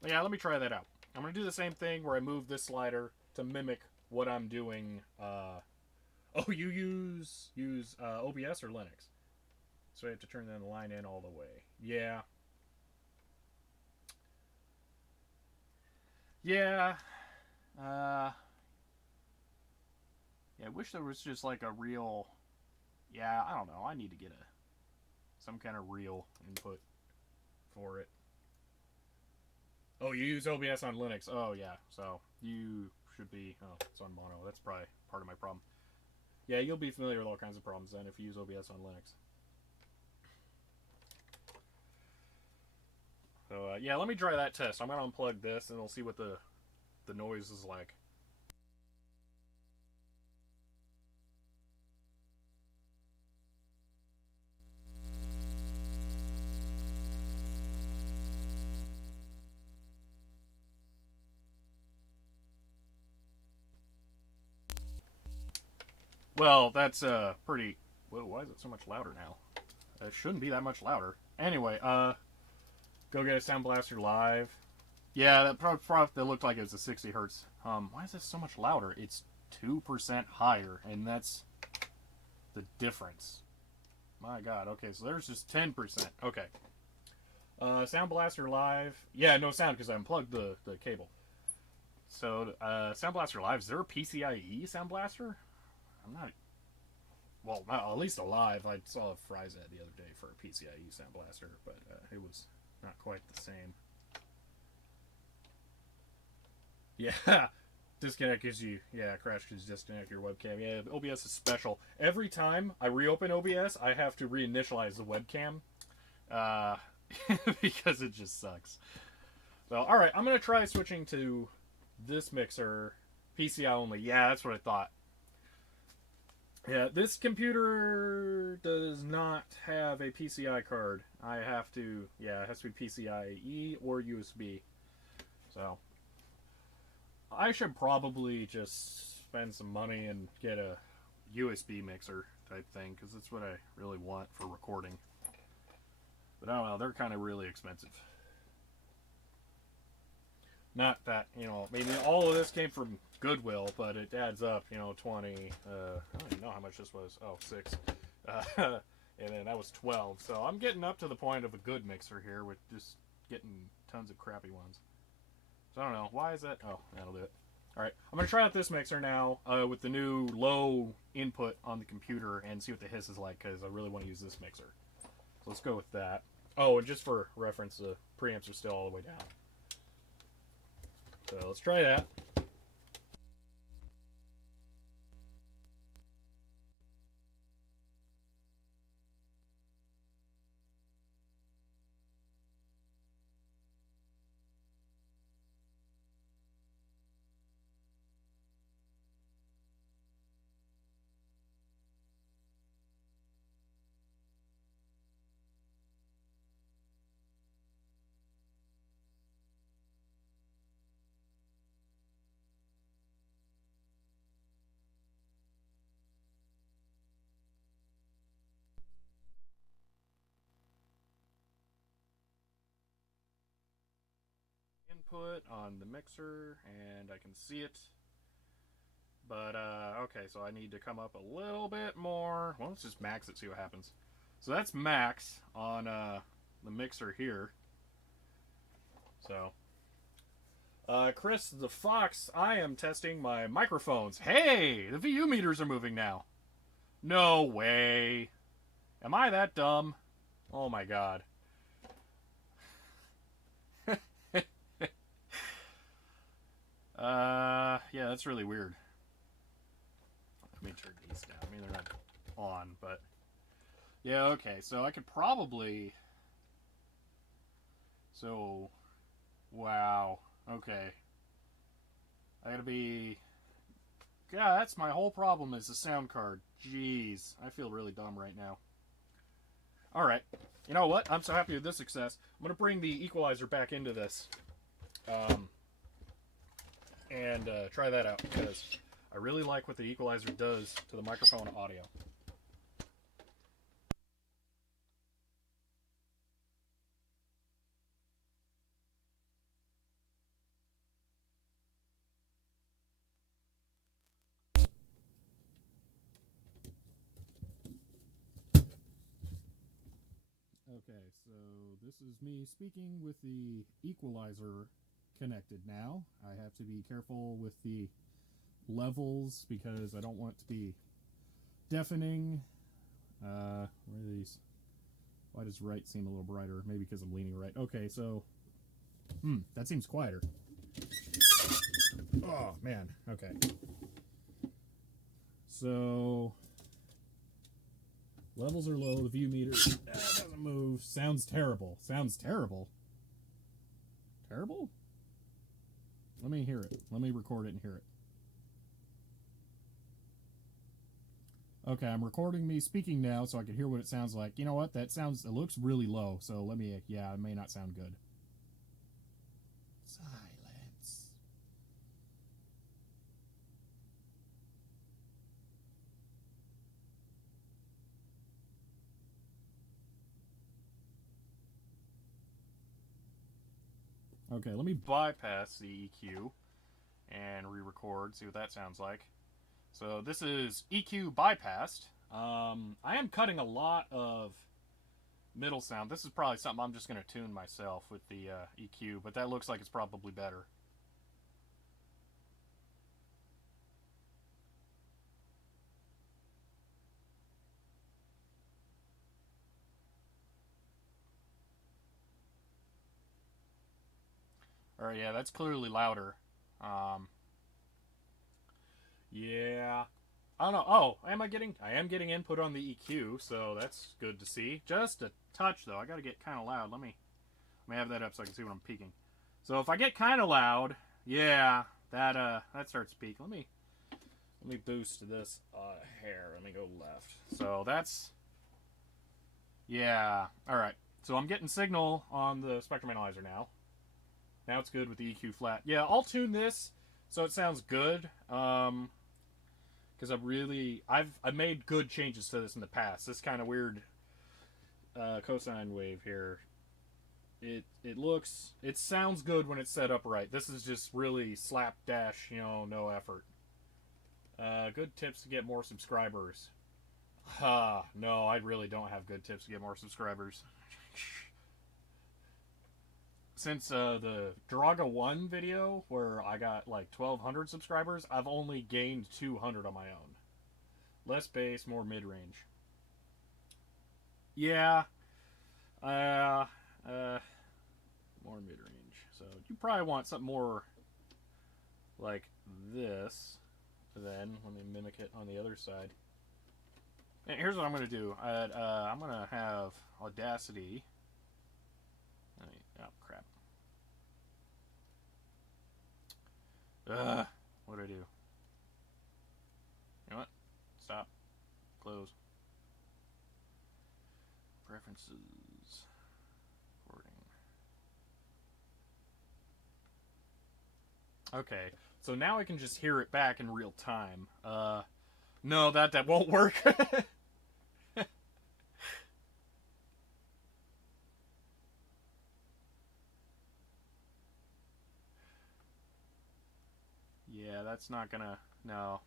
But yeah, let me try that out. I'm going to do the same thing where I move this slider to mimic what I'm doing. Oh, you use OBS or Linux? So I have to turn the line in all the way. Yeah. Yeah. Yeah, I wish there was just like a real... Yeah, I don't know. I need to get some kind of real input for it. Oh, you use OBS on Linux. Oh, yeah. So you should be... Oh, it's on mono. That's probably part of my problem. Yeah, you'll be familiar with all kinds of problems then if you use OBS on Linux. So, yeah, let me try that test. I'm going to unplug this and we'll see what the noise is like. Well, that's pretty... Whoa, why is it so much louder now? It shouldn't be that much louder. Anyway, go get a Sound Blaster Live. Yeah, that looked like it was a 60 hertz. Why is this so much louder? It's 2% higher, and that's the difference. My God. Okay, so there's just 10%. Okay. Sound Blaster Live. Yeah, no sound because I unplugged the cable. So, Sound Blaster Live. Is there a PCIe Sound Blaster? I'm not... Well, at least alive. I saw a Fryzad the other day for a PCIe Sound Blaster, but it was not quite the same. Yeah, disconnect gives you... Yeah, crash because you disconnect your webcam. Yeah, OBS is special. Every time I reopen OBS, I have to reinitialize the webcam. Because it just sucks. So, alright, I'm going to try switching to this mixer. PCI only. Yeah, that's what I thought. Yeah, this computer does not have a PCI card. I have to, yeah, it has to be PCIe or USB. So, I should probably just spend some money and get a USB mixer type thing, because that's what I really want for recording. But I don't know, they're kind of really expensive. Not that, you know, maybe all of this came from Goodwill, but it adds up, you know, 20, I don't even know how much this was. Oh, 6. And then that was 12. So I'm getting up to the point of a good mixer here with just getting tons of crappy ones. So I don't know. Why is that? Oh, that'll do it. Alright, I'm going to try out this mixer now with the new low input on the computer and see what the hiss is like, because I really want to use this mixer. So let's go with that. Oh, and just for reference, the preamps are still all the way down. So let's try that. Input on the mixer, and I can see it. But, okay, so I need to come up a little bit more. Well, let's just max it, see what happens. So that's max on the mixer here. So, Chris the Fox, I am testing my microphones. Hey, the VU meters are moving now. No way. Am I that dumb? Oh my God. Yeah, that's really weird. Let me turn these down. I mean, they're not on, but... Yeah, okay, so I could probably... So... Wow. Okay. I gotta be... God, that's my whole problem is the sound card. Jeez. I feel really dumb right now. All right. You know what? I'm so happy with this success. I'm going to bring the equalizer back into this and try that out because I really like what the equalizer does to the microphone audio. Okay, so this is me speaking with the equalizer connected now. I have to be careful with the levels because I don't want to be deafening. Where are these? Why does right seem a little brighter? Maybe because I'm leaning right. Okay, so that seems quieter. Oh man. Okay. So levels are low. The view meter doesn't move. Sounds terrible. Sounds terrible. Terrible? Let me hear it. Let me record it and hear it. Okay, I'm recording me speaking now so I can hear what it sounds like. You know what? It looks really low, so let me, yeah, it may not sound good. Silence. Okay, let me bypass the EQ and re-record, see what that sounds like. So this is EQ bypassed. I am cutting a lot of middle sound. This is probably something I'm just going to tune myself with the EQ, but that looks like it's probably better. Alright, yeah, that's clearly louder. Yeah. I don't know. Oh, I am getting input on the EQ, so that's good to see. Just a touch though. I gotta get kinda loud. Let me have that up so I can see what I'm peaking. So if I get kinda loud, yeah, that starts to peak. Let me boost this hair. Let me go left. So that's, yeah. Alright. So I'm getting signal on the spectrum analyzer now. Now it's good with the EQ flat. Yeah, I'll tune this so it sounds good. Because I've made good changes to this in the past. This kind of weird cosine wave here. It sounds good when it's set up right. This is just really slapdash, no effort. Good tips to get more subscribers. No, I really don't have good tips to get more subscribers. Since the Draga 1 video, where I got like 1,200 subscribers, I've only gained 200 on my own. Less bass, more mid-range. Yeah. More mid-range. So you probably want something more like this. Then let me mimic it on the other side. And here's what I'm going to do. I'm going to have Audacity. Oh, crap. What do I do? You know what? Stop. Close. Preferences. Recording. Okay. So now I can just hear it back in real time. No, that won't work. Yeah, that's not gonna. No.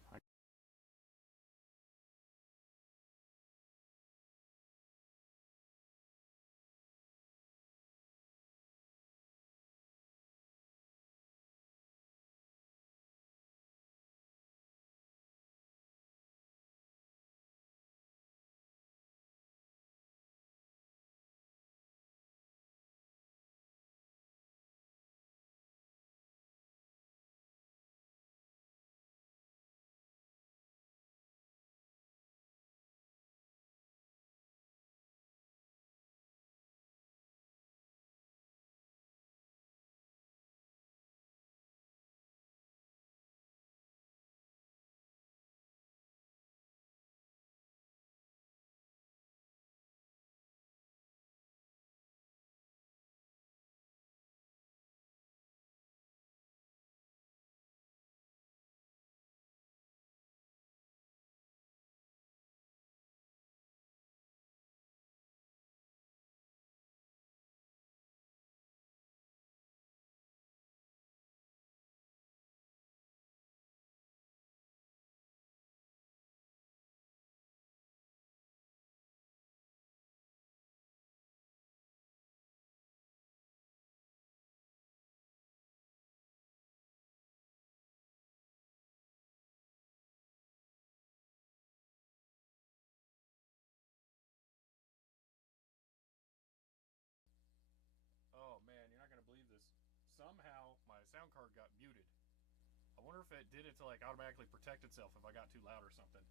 it did it to like automatically protect itself if I got too loud or something.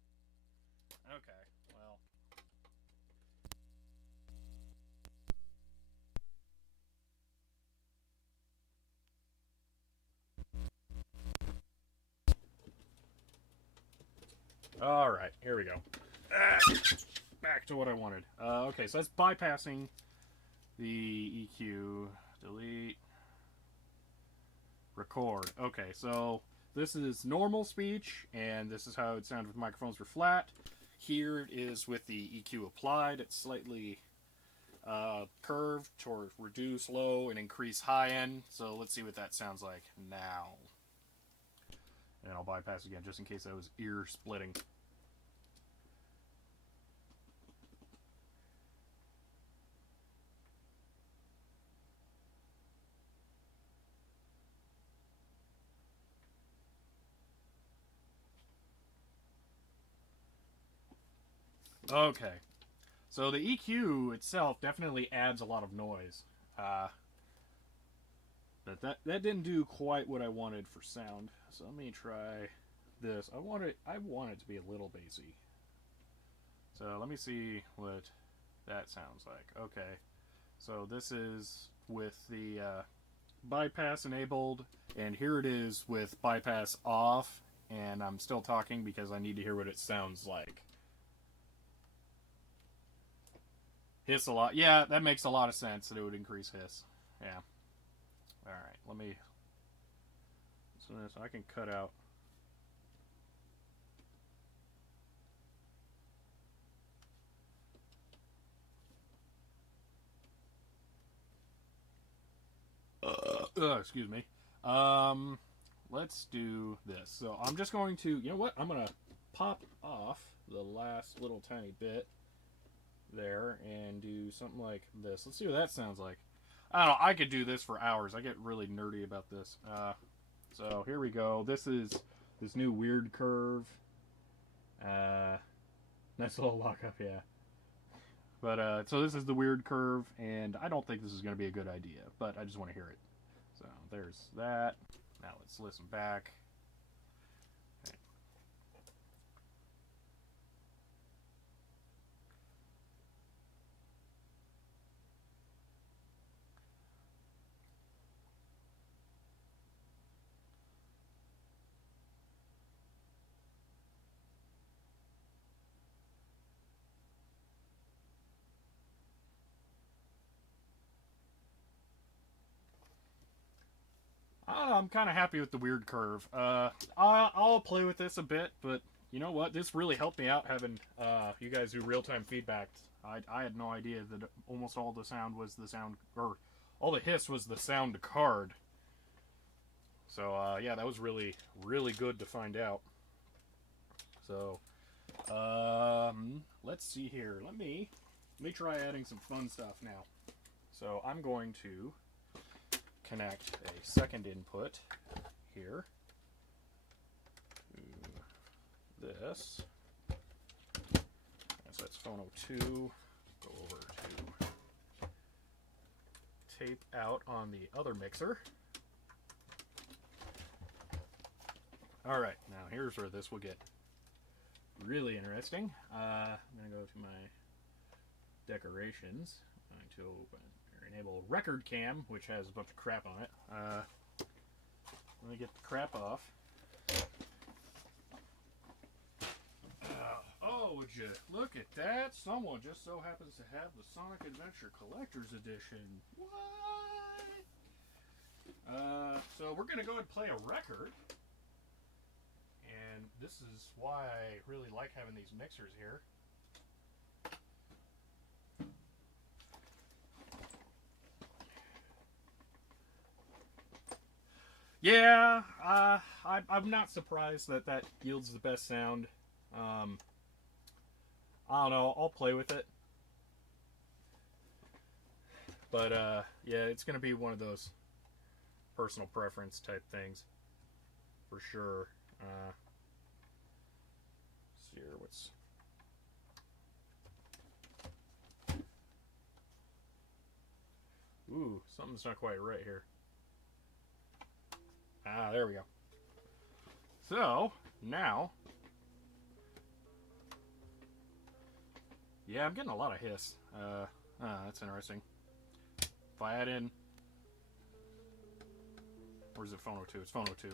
Okay, well. All right, here we go. Back to what I wanted. Okay, so that's bypassing the EQ. Delete. Record. Okay, so this is normal speech, and this is how it sounded with microphones were flat. Here it is with the EQ applied. It's slightly curved toward reduce low and increase high end. So let's see what that sounds like now. And I'll bypass again just in case that was ear splitting. Okay, so the EQ itself definitely adds a lot of noise. But that didn't do quite what I wanted for sound. So let me try this. I want it to be a little bassy. So let me see what that sounds like. Okay, so this is with the bypass enabled, and here it is with bypass off, and I'm still talking because I need to hear what it sounds like. Hiss a lot. Yeah, that makes a lot of sense that it would increase hiss. Yeah. Alright, let me... So this, I can cut out... excuse me. Let's do this. So I'm just going to... You know what? I'm going to pop off the last little tiny bit there and do something like this. Let's see what that sounds like. I don't know. I could do this for hours. I get really nerdy about this. So here we go. This is this new weird curve. Nice little lockup, yeah. But so this is the weird curve, and I don't think this is going to be a good idea, but I just want to hear it. So there's that. Now let's listen back. I'm kind of happy with the weird curve. I'll play with this a bit, but you know what? This really helped me out having you guys do real-time feedback. I had no idea that almost all the sound was the sound, or all the hiss was the sound card. So yeah, that was really, really good to find out. So let's see here. Let me try adding some fun stuff now. So I'm going to connect a second input here to this. And so that's phone 02. Go over to tape out on the other mixer. Alright, now here's where this will get really interesting. I'm going to go to my decorations. I'm going to open or enable record cam, which has a bunch of crap on it. Let me get the crap off. Oh, would you look at that? Someone just so happens to have the Sonic Adventure Collector's Edition. What? So we're going to go and play a record. And this is why I really like having these mixers here. Yeah, I'm not surprised that that yields the best sound. I don't know, I'll play with it. But, yeah, it's going to be one of those personal preference type things. For sure. Let's see here, what's... Ooh, something's not quite right here. Ah, there we go. So, now... Yeah, I'm getting a lot of hiss. That's interesting. If I add in... Where's it? Phono 2. It's Phono 2.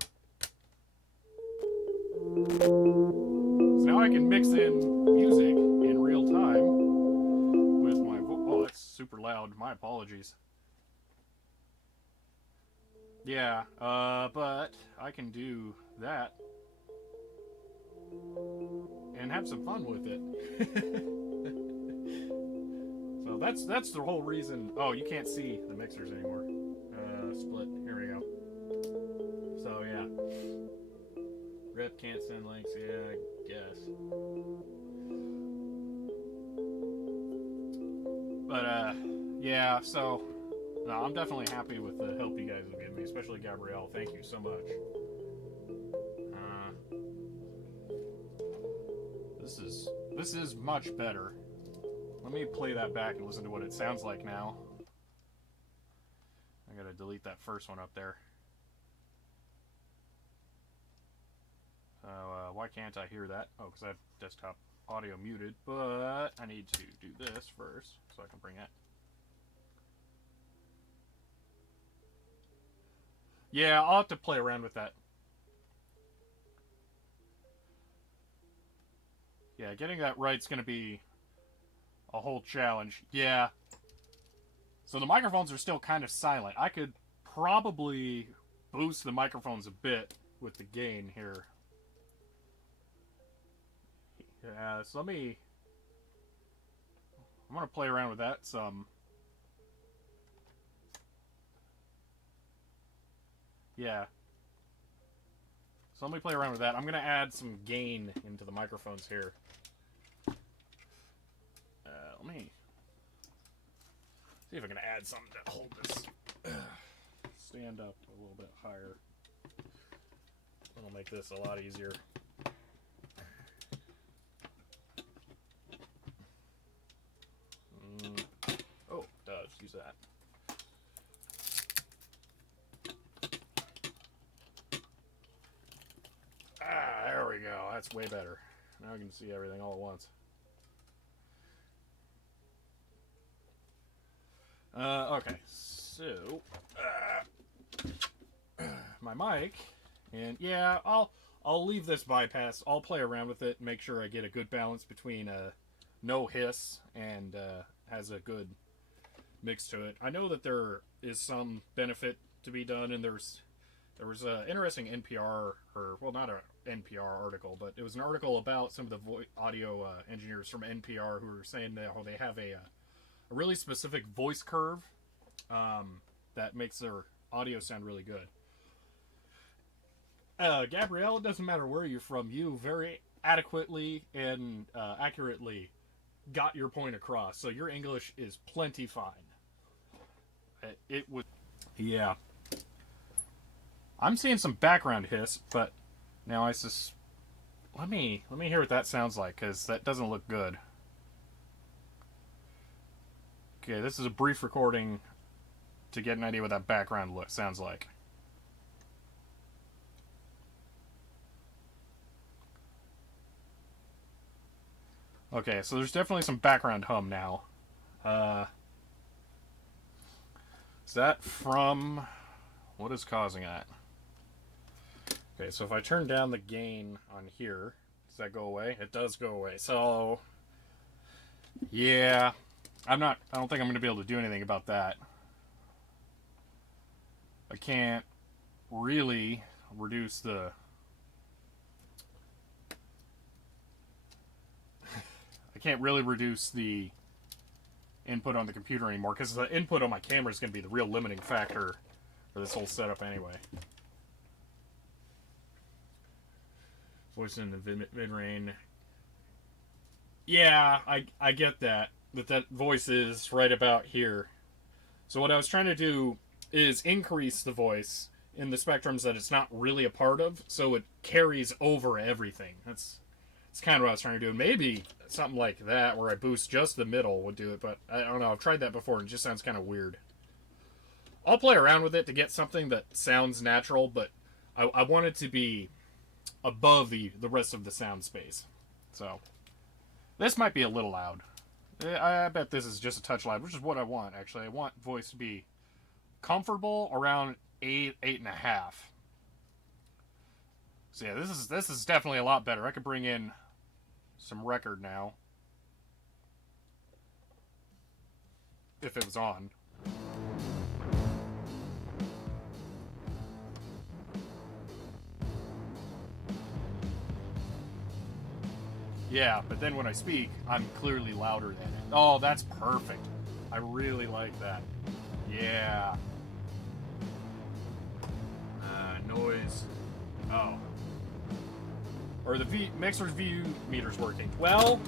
So now I can mix in music in real time with my voice. Oh, that's super loud. My apologies. Yeah, but I can do that and have some fun with it. So that's the whole reason. Oh, you can't see the mixers anymore. Split. Here we go. So yeah, rep can't send links. Yeah, I guess. But yeah. So no, I'm definitely happy with the help you guys have given me, especially Gabrielle. Thank you so much. This is much better. Let me play that back and listen to what it sounds like now. I gotta delete that first one up there. So, why can't I hear that? Oh, because I have desktop audio muted, but I need to do this first so I can bring it. Yeah, I'll have to play around with that. Yeah, getting that right's gonna be a whole challenge. Yeah. So the microphones are still kind of silent. I could probably boost the microphones a bit with the gain here. Yeah, so I'm gonna play around with that some. Yeah. So let me play around with that. I'm gonna add some gain into the microphones here. Let me see if I can add something to hold this stand up a little bit higher. That'll make this a lot easier. Oh, it does. Use that. Ah, there we go. That's way better. Now I can see everything all at once. Okay, so my mic, and yeah, I'll leave this bypass. I'll play around with it, and make sure I get a good balance between no hiss and has a good mix to it. I know that there is some benefit to be done, and there was an interesting NPR, or well, not an NPR article, but it was an article about some of the audio engineers from NPR who were saying that how they have a really specific voice curve that makes their audio sound really good. Gabrielle, it doesn't matter where you're from, you very adequately and accurately got your point across. So your English is plenty fine. It was, yeah. I'm seeing some background hiss, but now let me hear what that sounds like, because that doesn't look good. Okay, this is a brief recording to get an idea what that background sounds like. Okay, so there's definitely some background hum now. Is that from... What is causing that? Okay, so if I turn down the gain on here, does that go away? It does go away. So, yeah, I don't think I'm going to be able to do anything about that. I can't really reduce the... I can't really reduce the input on the computer anymore, because the input on my camera is going to be the real limiting factor for this whole setup anyway. Voice in the mid-range. Yeah, I get that. That voice is right about here. So what I was trying to do is increase the voice in the spectrums that it's not really a part of, so it carries over everything. That's kind of what I was trying to do. Maybe something like that, where I boost just the middle, would do it, but I don't know. I've tried that before, and it just sounds kind of weird. I'll play around with it to get something that sounds natural, but I want it to be above the rest of the sound space. So this might be a little loud. I bet this is just a touch loud, which is what I want, actually. I want voice to be comfortable around 8.5. So yeah, this is definitely a lot better. I could bring in some record now. If it was on. Yeah, but then when I speak, I'm clearly louder than it. Oh, that's perfect. I really like that. Yeah. Noise. Oh. Or the mixer's VU meter's working. Well,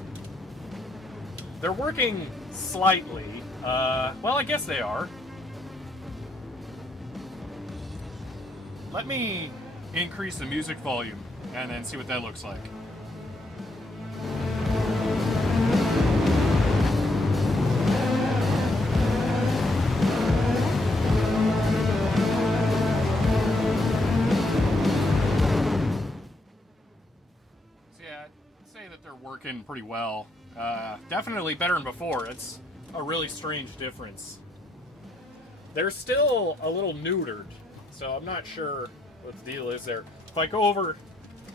they're working slightly. Well, I guess they are. Let me increase the music volume and then see what that looks like. Working pretty well. Definitely better than before. It's a really strange difference. They're still a little neutered, so I'm not sure what the deal is there. If I go over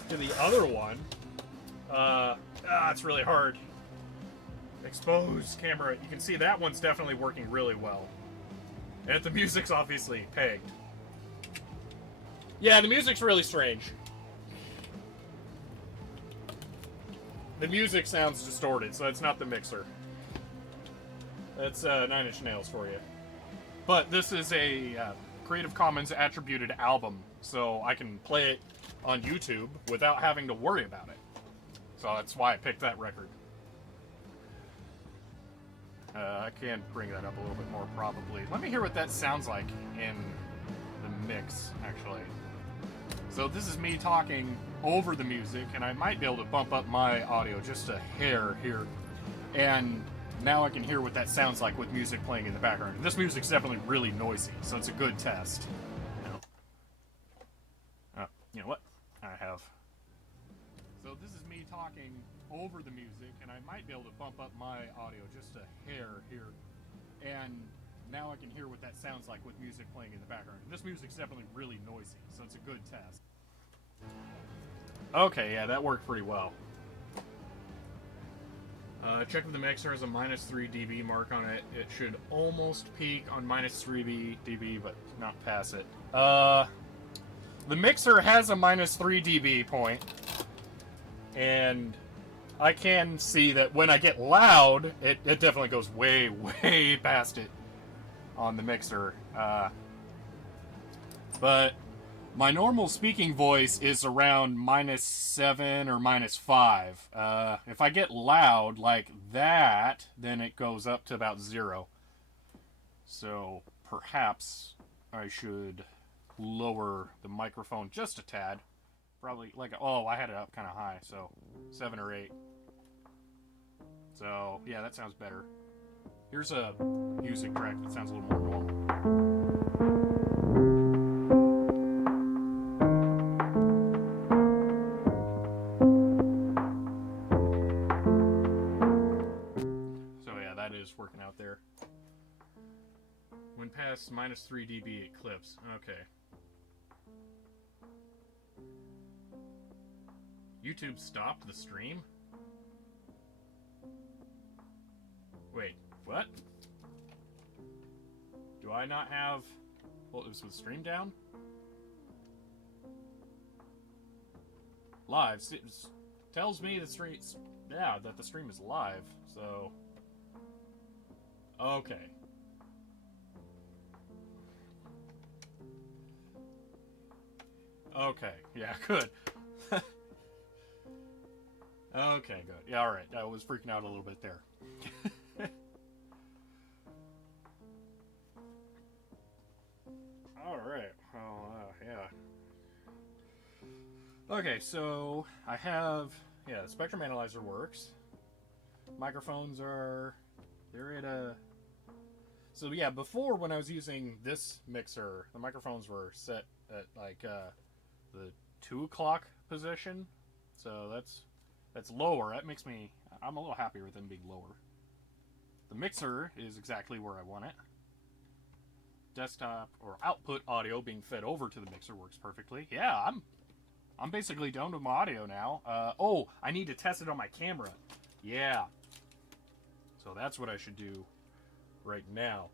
to the other one, it's really hard. Exposed camera. You can see that one's definitely working really well. And the music's obviously pegged. Yeah, the music's really strange. The music sounds distorted, so it's not the mixer. That's 9 Inch Nails for you. But this is a Creative Commons attributed album, so I can play it on YouTube without having to worry about it. So that's why I picked that record. I can bring that up a little bit more, probably. Let me hear what that sounds like in the mix, actually. So this is me talking over the music, and I might be able to bump up my audio just a hair here. And now I can hear what that sounds like with music playing in the background. This music's definitely really noisy, so it's a good test. You know what? I have. So this is me talking over the music, and I might be able to bump up my audio just a hair here. And now I can hear what that sounds like with music playing in the background. This music's definitely really noisy, so it's a good test. Okay, yeah, that worked pretty well. Check if the mixer has a -3 dB mark on it. It should almost peak on -3 dB, but not pass it. The mixer has a -3 dB point, and I can see that when I get loud, it definitely goes way, way past it on the mixer. But my normal speaking voice is around -7 or -5. If I get loud like that, then it goes up to about 0. So perhaps I should lower the microphone just a tad. Probably like, oh, I had it up kind of high, so 7 or 8. So yeah, that sounds better. Here's a music track that sounds a little more normal. Working out there. When past -3 dB, it clips. Okay. YouTube stopped the stream? Wait, what? Do I not have... Well, it was the stream down? Live. It tells me the stream... Yeah, that the stream is live, so... Okay. Okay, yeah, good. Okay, good. Yeah, alright. I was freaking out a little bit there. Alright, well, yeah. Okay, so I have... Yeah, the Spectrum Analyzer works. Microphones are... They're at a... So yeah, before when I was using this mixer, the microphones were set at like the 2 o'clock position. So that's lower. That makes me, I'm a little happier with them being lower. The mixer is exactly where I want it. Desktop or output audio being fed over to the mixer works perfectly. Yeah, I'm basically done with my audio now. Oh, I need to test it on my camera. Yeah. So that's what I should do right now.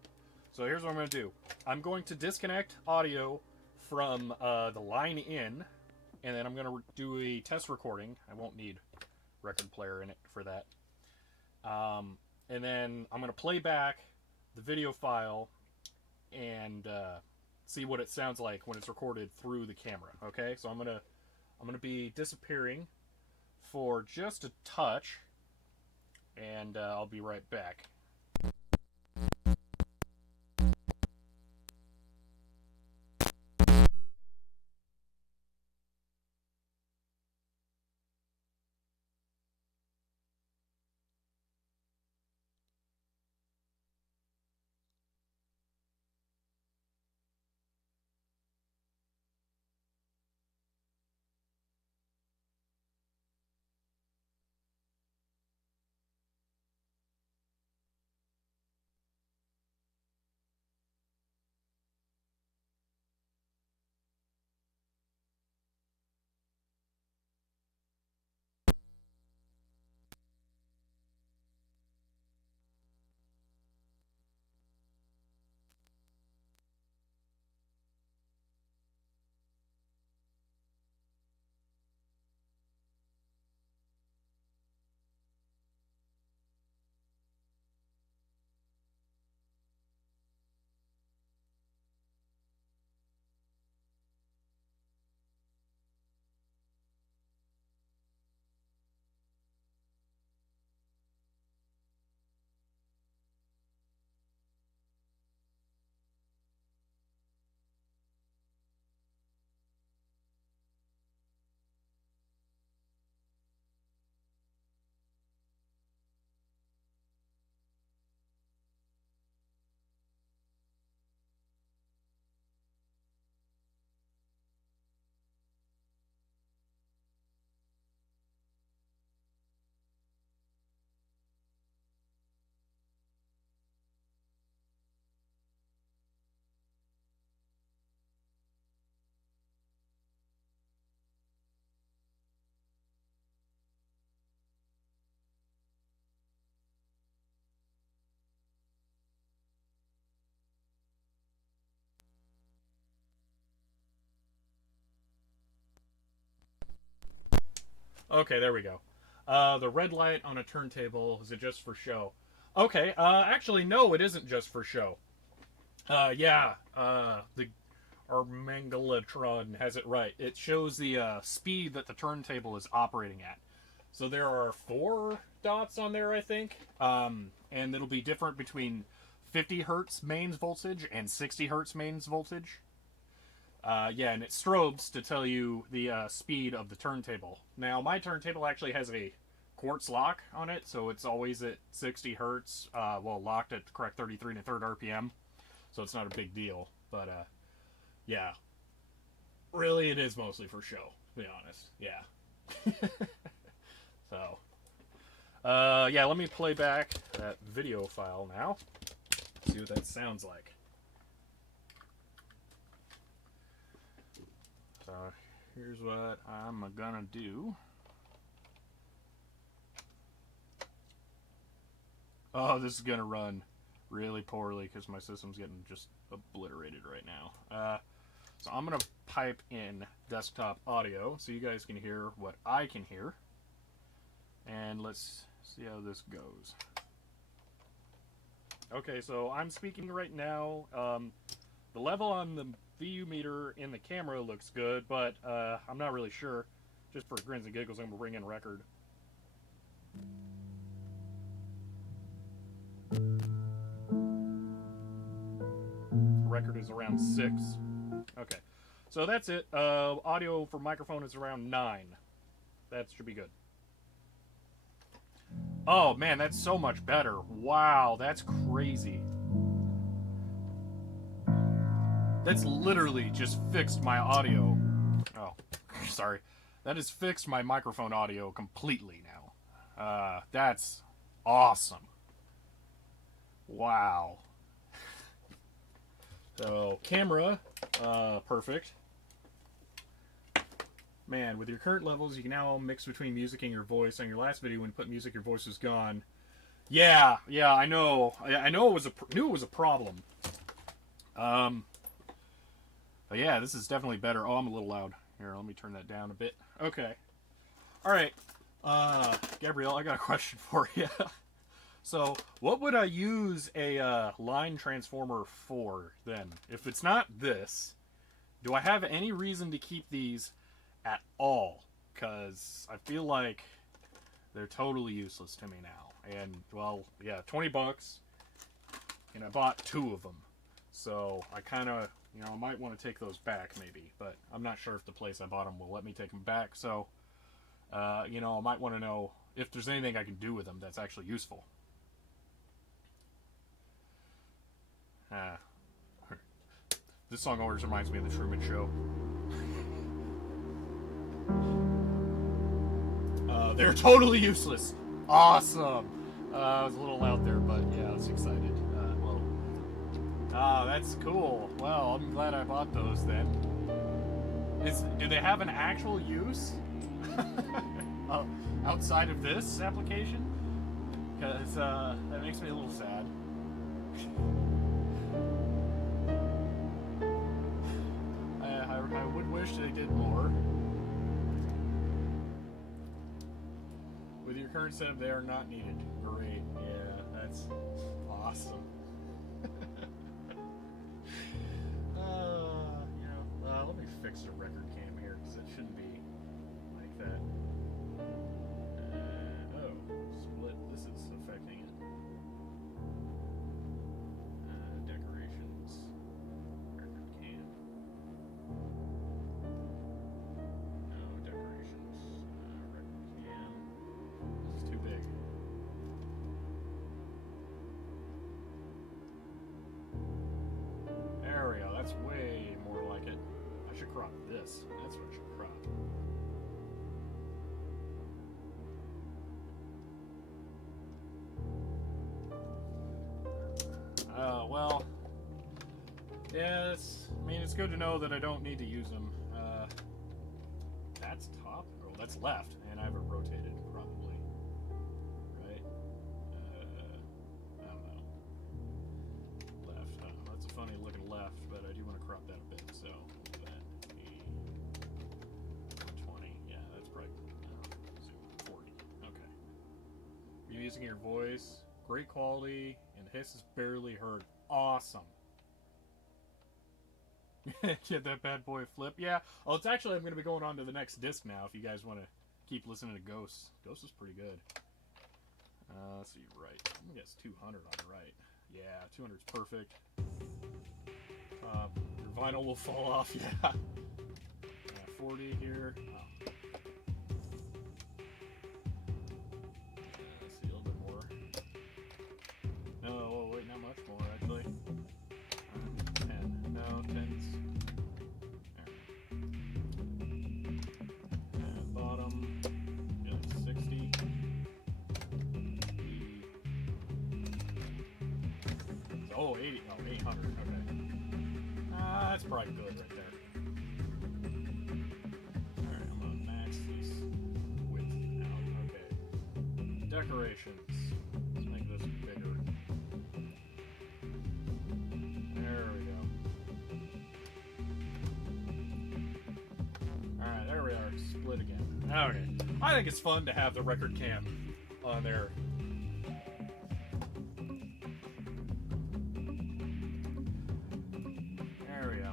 So here's what I'm going to do. I'm going to disconnect audio from the line in, and then I'm going to do a test recording. I won't need record player in it for that. And then I'm going to play back the video file and see what it sounds like when it's recorded through the camera. Okay, so I'm gonna be disappearing for just a touch, and I'll be right back. Okay, there we go. The red light on a turntable, is it just for show? Okay, actually, no, it isn't just for show. Yeah, the Armangalatron has it right. It shows the speed that the turntable is operating at. So there are 4 dots on there, I think, and it'll be different between 50 hertz mains voltage and 60 hertz mains voltage. Yeah, and it strobes to tell you the speed of the turntable. Now, my turntable actually has a quartz lock on it, so it's always at 60 hertz, well, locked at the correct 33 1/3 RPM, so it's not a big deal. But, yeah, really it is mostly for show, to be honest. Yeah. So, yeah, let me play back that video file now, see what that sounds like. So here's what I'm gonna do. Oh, this is gonna run really poorly because my system's getting just obliterated right now. So I'm gonna pipe in desktop audio so you guys can hear what I can hear, and let's see how this goes. Okay, so I'm speaking right now. The level on the VU meter in the camera looks good, but I'm not really sure. Just for grins and giggles, I'm going to bring in record. Record is around 6. Okay, so that's it. Audio for microphone is around 9. That should be good. Oh man, that's so much better. Wow, that's crazy. That's literally just fixed my audio. Oh, sorry. That has fixed my microphone audio completely now. That's awesome. Wow. So, camera, perfect. Man, with your current levels, you can now mix between music and your voice. On your last video, when you put music, your voice was gone. Yeah, I know. I know knew it was a problem. But yeah, this is definitely better. Oh, I'm a little loud. Here, let me turn that down a bit. Okay. All right. Gabrielle, I got a question for you. So, what would I use a line transformer for then? If it's not this, do I have any reason to keep these at all? Because I feel like they're totally useless to me now. And, well, yeah, 20 bucks, and I bought 2 of them. So, I kind of, I might want to take those back maybe, but I'm not sure if the place I bought them will let me take them back. So, I might want to know if there's anything I can do with them that's actually useful. This song always reminds me of the Truman Show. They're totally useless. Awesome. I was a little out there, but yeah, I was excited. That's cool. Well, I'm glad I bought those then. Do they have an actual use outside of this application? Because that makes me a little sad. I would wish they did more. With your current setup, they are not needed. Great. Yeah, that's awesome. Let me fix the record cam here because it shouldn't be like that. Split. This is affecting it. Decorations. Record cam. No, decorations. Record cam. This is too big. There we go. That's way more like it. I should crop this. That's what I should crop. Well, yeah, it's good to know that I don't need to use them. That's top? Oh, that's left, and I have it rotated, probably. Right? I don't know. Left. That's a funny looking left, but I do want to crop that a bit, so that 120. Yeah, that's probably zoom 40. Okay. You're using your voice. Great quality, and the hiss is barely heard. Awesome. Get that bad boy flip. Yeah. Oh, it's actually, I'm going to be going on to the next disc now if you guys want to keep listening to Ghosts. Ghosts is pretty good. Let's see, right. I'm going to guess 200 on the right. Yeah, 200 is perfect. Your vinyl will fall off. Yeah. 40 here. Oh. Let's see, a little bit more. No, wait, not much more, actually. 10. No, 10's... And bottom, yeah, 60. Oh, 80. Oh, 800. Okay. That's probably good right there. Alright, I'm gonna max this width out. Okay. Decorations. Let's make this bigger. There we go. Alright, there we are. Split again. Okay. I think it's fun to have the record cam on there. There we go.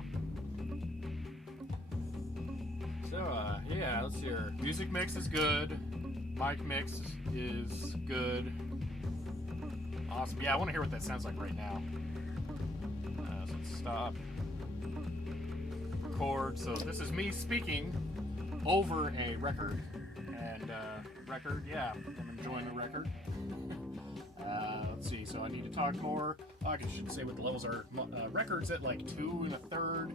So, yeah, let's see here. Music mix is good. Mic mix is good. Awesome. Yeah, I want to hear what that sounds like right now. So let's stop. Record. So this is me speaking over a record. And record, yeah, I'm enjoying the record. Let's see, so I need to talk more. I should say what the levels are. Records at like 2 1/3.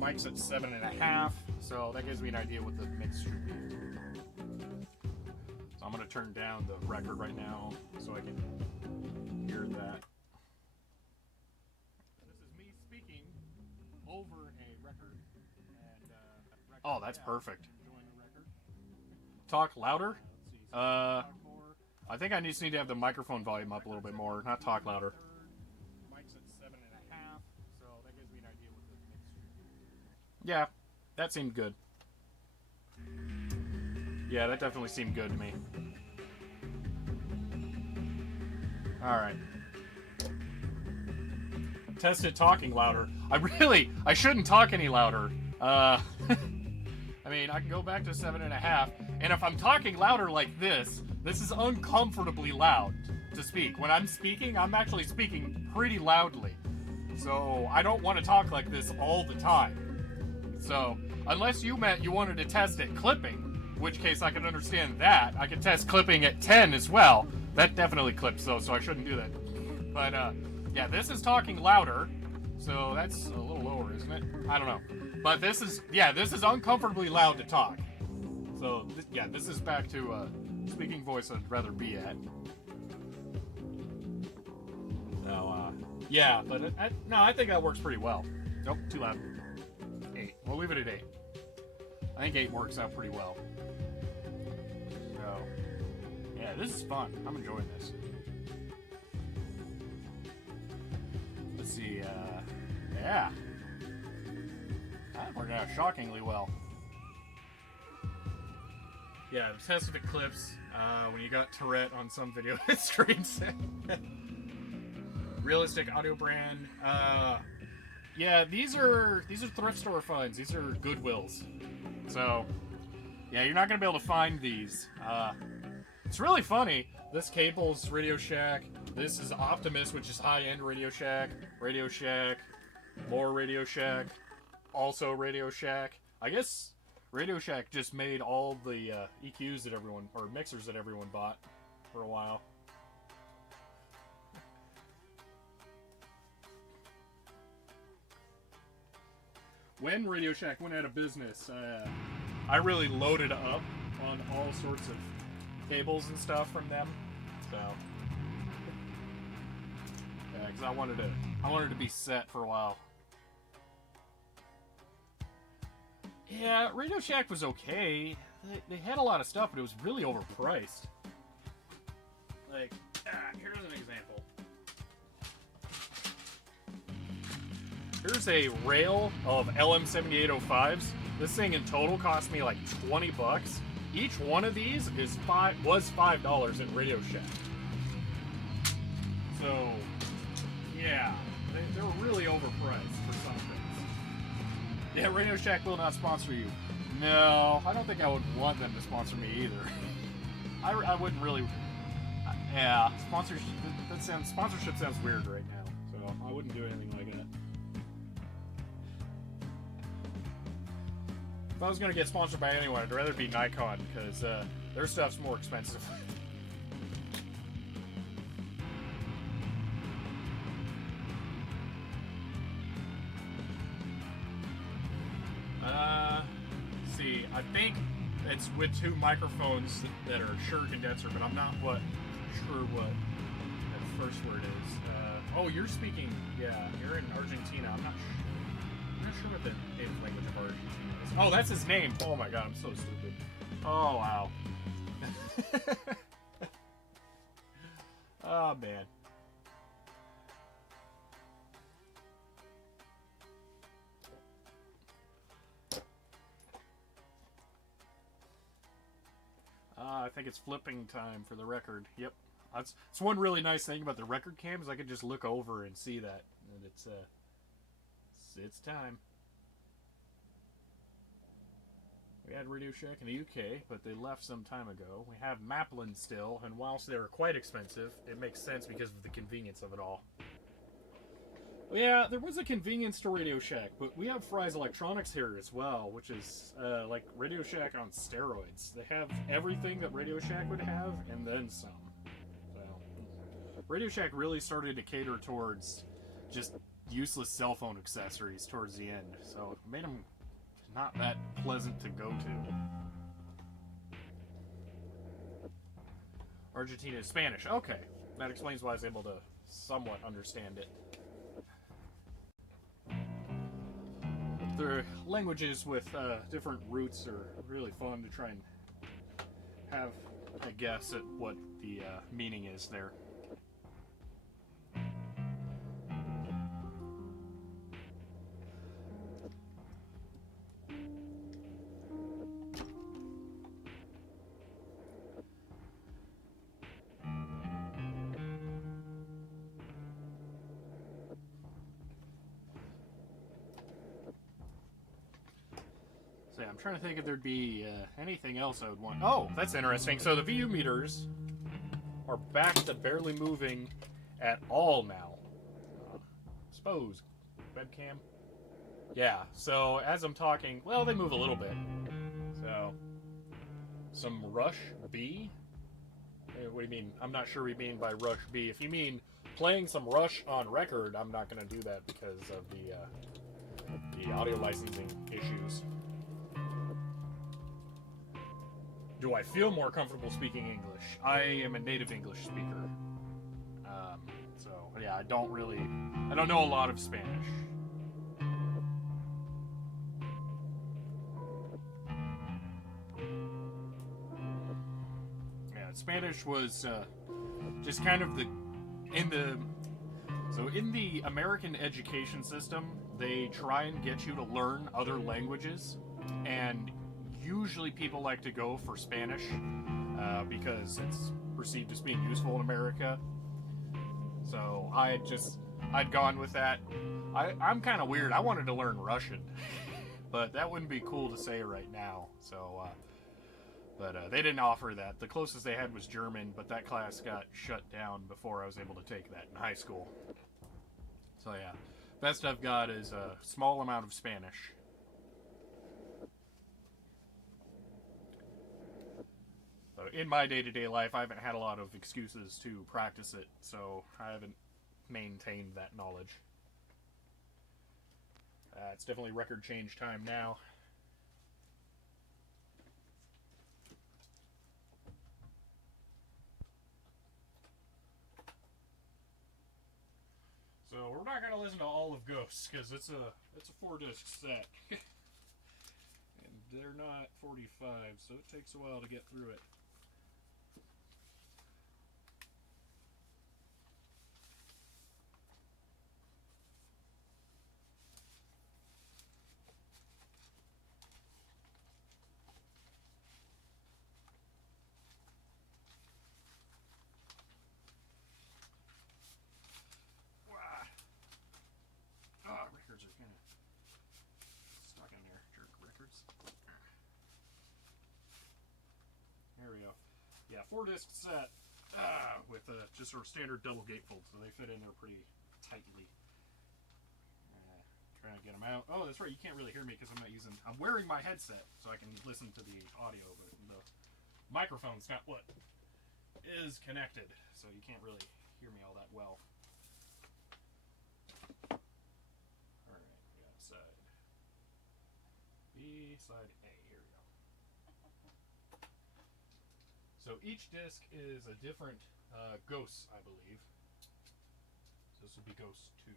Mic's at 7 1/2. so that gives me an idea what the mix should be. So I'm going to turn down the record right now so I can hear that. This is me speaking over a record. And, oh, that's perfect. Talk louder? I think I just need to have the microphone volume up a little bit more, not talk louder. Mic's at 7.5, so that gives me an idea what the mix should be. Yeah, that seemed good. Yeah, that definitely seemed good to me. Alright. Tested talking louder. I shouldn't talk any louder. I mean, I can go back to 7.5, and if I'm talking louder like this is uncomfortably loud to speak. When I'm speaking, I'm actually speaking pretty loudly. So, I don't want to talk like this all the time. So, unless you meant you wanted to test at clipping, in which case I can understand that. I can test clipping at 10 as well. That definitely clips though, so I shouldn't do that. But, yeah, this is talking louder, so that's a little lower, isn't it? I don't know. But this is uncomfortably loud to talk. So, yeah, this is back to, speaking voice I'd rather be at. No, yeah, but I think that works pretty well. Nope, too loud. 8. We'll leave it at 8. I think 8 works out pretty well. So, yeah, this is fun. I'm enjoying this. Let's see, yeah. That worked out shockingly well. Yeah, I've tested the clips when you got Tourette on some video streams. Realistic Audio brand. Yeah, these are thrift store finds. These are Goodwills. So, yeah, you're not gonna be able to find these. It's really funny. This cable's Radio Shack. This is Optimus, which is high-end Radio Shack. Radio Shack. More Radio Shack. Also Radio Shack. I guess Radio Shack just made all the EQs that everyone, or mixers that everyone bought for a while. When Radio Shack went out of business, I really loaded up on all sorts of cables and stuff from them. So, yeah, because I wanted to be set for a while. Yeah, Radio Shack was okay. They had a lot of stuff, but it was really overpriced. Like, here's an example. Here's a rail of LM7805s. This thing in total cost me like $20. Each one of these was $5 at Radio Shack. So, yeah, they were really overpriced for some things. Yeah, Radio Shack will not sponsor you. No, I don't think I would want them to sponsor me either. I wouldn't really. Yeah, sponsorship sounds weird right now, so I wouldn't do anything like that. If I was gonna get sponsored by anyone, I'd rather be Nikon because their stuff's more expensive. See, I think it's with 2 microphones that are Shure condenser, but I'm not sure what that first word is. Oh, you're speaking. Yeah, you're in Argentina. I'm not sure what the native language of Argentina is. Oh, that's his name. Oh my god, I'm so stupid. Oh wow. Oh man. I think it's flipping time for the record. Yep. That's one really nice thing about the record cam is I can just look over and see that. And it's time. We had Radio Shack in the UK, but they left some time ago. We have Maplin still, and whilst they're quite expensive, it makes sense because of the convenience of it all. Yeah, there was a convenience to Radio Shack, but we have Fry's Electronics here as well, which is like Radio Shack on steroids. They have everything that Radio Shack would have, and then some. So, Radio Shack really started to cater towards just useless cell phone accessories towards the end, so it made them not that pleasant to go to. Argentina is Spanish. Okay, that explains why I was able to somewhat understand it. The languages with different roots are really fun to try and have a guess at what the meaning is there. So yeah, I'm trying to think if there'd be anything else I would want. Oh, that's interesting. So the VU meters are back to barely moving at all now. Suppose webcam. Yeah. So as I'm talking, well, they move a little bit. So some Rush B. What do you mean? I'm not sure what you mean by Rush B. If you mean playing some Rush on record, I'm not going to do that because of the audio licensing issues. Do I feel more comfortable speaking English? I am a native English speaker. So, yeah, I don't know a lot of Spanish. Yeah, Spanish was just kind of in the American education system, they try and get you to learn other languages, and usually people like to go for Spanish because it's perceived as being useful in America. So I'd gone with that. I'm kind of weird. I wanted to learn Russian, but that wouldn't be cool to say right now. So, but they didn't offer that. The closest they had was German, but that class got shut down before I was able to take that in high school. So yeah, best I've got is a small amount of Spanish. In my day-to-day life, I haven't had a lot of excuses to practice it, so I haven't maintained that knowledge. It's definitely record change time now. So we're not going to listen to all of Ghosts, because it's a 4-disc set. And they're not 45, so it takes a while to get through it. Records are kind of stuck in there. Jerk records. There we go. Yeah, 4-disc set with just sort of standard double gatefold, so they fit in there pretty tightly. Trying to get them out. Oh, that's right. You can't really hear me because I'm wearing my headset, so I can listen to the audio, but the microphone's not what is connected, so you can't really hear me all that well. Side A, here we go. So each disc is a different Ghost, I believe. So this would be Ghost 2.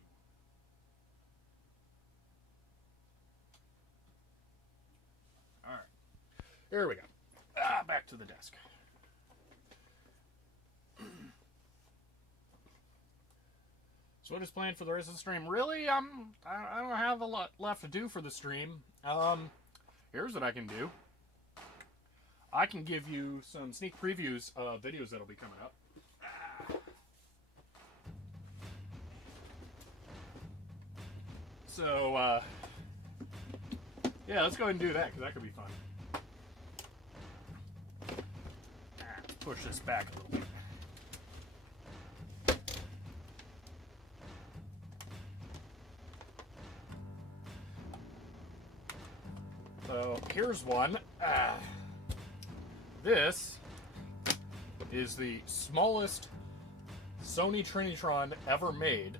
Alright. Here we go. Back to the desk. So what is planned for the rest of the stream? Really, I don't have a lot left to do for the stream. Here's what I can do. I can give you some sneak previews of videos that'll be coming up. So, yeah, let's go ahead and do that, because that could be fun. Let's push this back a little bit. So here's one. This is the smallest Sony Trinitron ever made.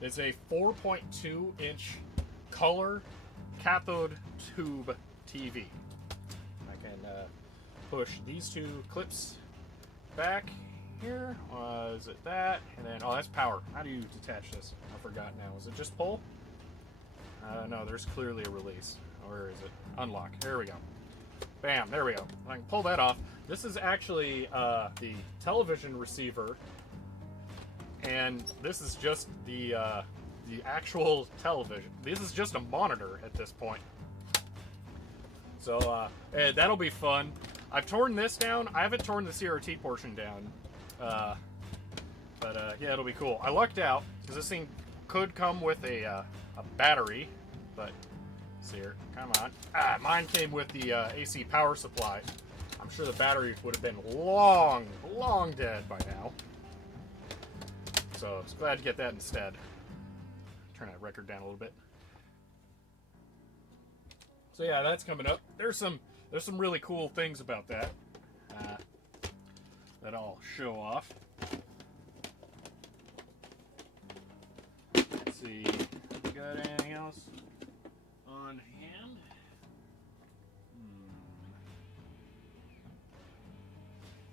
It's a 4.2 inch color cathode tube TV. I can push these two clips back here. Is it that? And then, oh, that's power. How do you detach this? I forgot now. Is it just pull? No, there's clearly a release. Where is it? Unlock. There we go. Bam, there we go. I can pull that off. This is actually the television receiver, and this is just the actual television. This is just a monitor at this point. So that'll be fun. I've torn this down. I haven't torn the CRT portion down, but yeah, it'll be cool. I lucked out because this thing could come with a battery, but let's see here. Come on. Mine came with the AC power supply. I'm sure the battery would have been long dead by now. So I was glad to get that instead. Turn that record down a little bit. So yeah, that's coming up. There's some really cool things about that that I'll show off. Let's see. We got anything else on hand?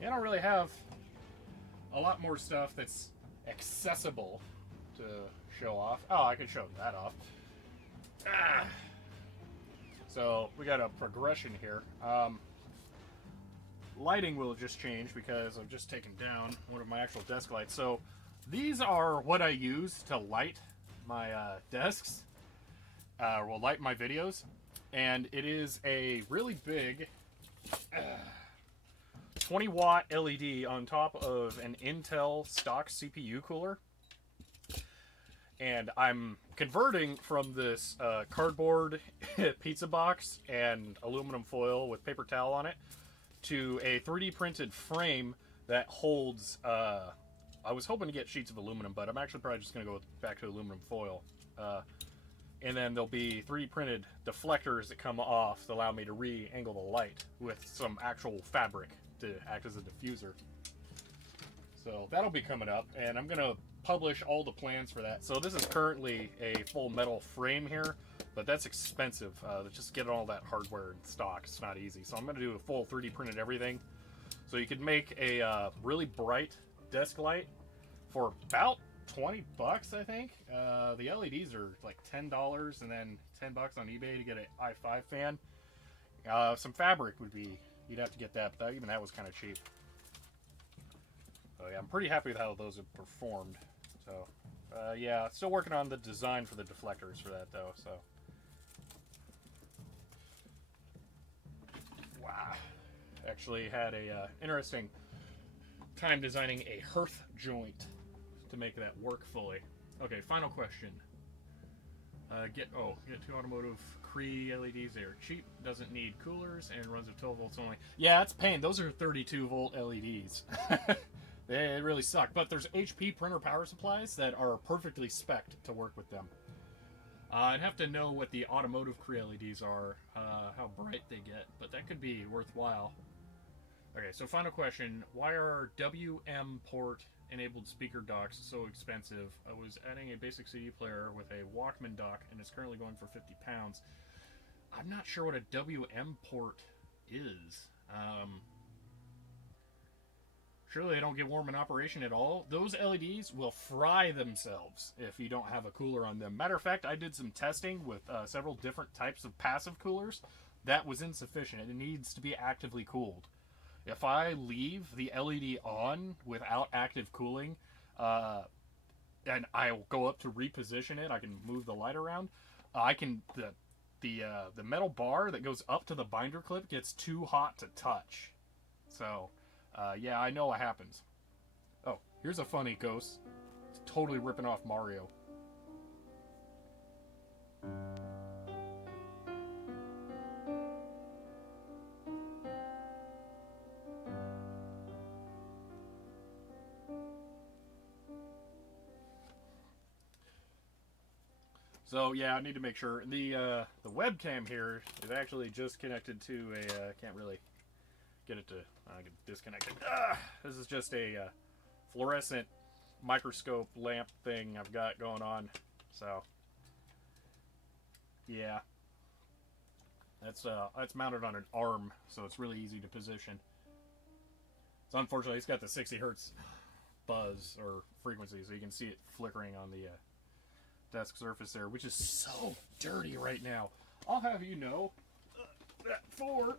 Yeah, I don't really have a lot more stuff that's accessible to show off. Oh, I could show that off. So we got a progression here. Lighting will just change because I've just taken down one of my actual desk lights. So these are what I use to light my desks, will light my videos, and it is a really big 20-watt LED on top of an Intel stock CPU cooler. And I'm converting from this cardboard pizza box and aluminum foil with paper towel on it to a 3D printed frame that holds, I was hoping to get sheets of aluminum, but I'm actually probably just going to go back to aluminum foil. And then there'll be 3D printed deflectors that come off that allow me to re-angle the light with some actual fabric to act as a diffuser. So that'll be coming up, and I'm going to publish all the plans for that. So this is currently a full metal frame here, but that's expensive. Just get all that hardware in stock. It's not easy. So I'm going to do a full 3D printed everything. So you could make a really bright desk light for about 20 bucks, I think. The LEDs are like $10 and then 10 bucks on eBay to get an i5 fan. Some fabric would be, you'd have to get that, but even that was kind of cheap. So yeah, I'm pretty happy with how those have performed. So yeah, still working on the design for the deflectors for that though. So wow, actually had a interesting time designing a hearth joint to make that work fully. Okay, final question. Get two automotive Cree LEDs. They're cheap, doesn't need coolers, and runs at 12 volts only. Yeah, it's pain. Those are 32 volt LEDs. They really suck. But there's HP printer power supplies that are perfectly spec'd to work with them. I'd have to know what the automotive Cree LEDs are, how bright they get, but that could be worthwhile. Okay, so final question. Why are WM port enabled speaker docks so expensive? I was adding a basic CD player with a Walkman dock, and it's currently going for 50 pounds. I'm not sure what a WM port is. Surely they don't get warm in operation at all. Those LEDs will fry themselves if you don't have a cooler on them. Matter of fact, I did some testing with several different types of passive coolers. That was insufficient. It needs to be actively cooled. If I leave the LED on without active cooling, and I'll go up to reposition it, I can move the light around. The metal bar that goes up to the binder clip gets too hot to touch. So, yeah, I know what happens. Oh, here's a funny ghost. It's totally ripping off Mario. So yeah, I need to make sure the webcam here is actually just connected to a. Can't really get it to get disconnected. This is just a fluorescent microscope lamp thing I've got going on. So yeah. That's mounted on an arm, so it's really easy to position. So unfortunately, it's got the 60 hertz buzz or frequency, so you can see it flickering on the desk surface there, which is so dirty right now. I'll have you know that for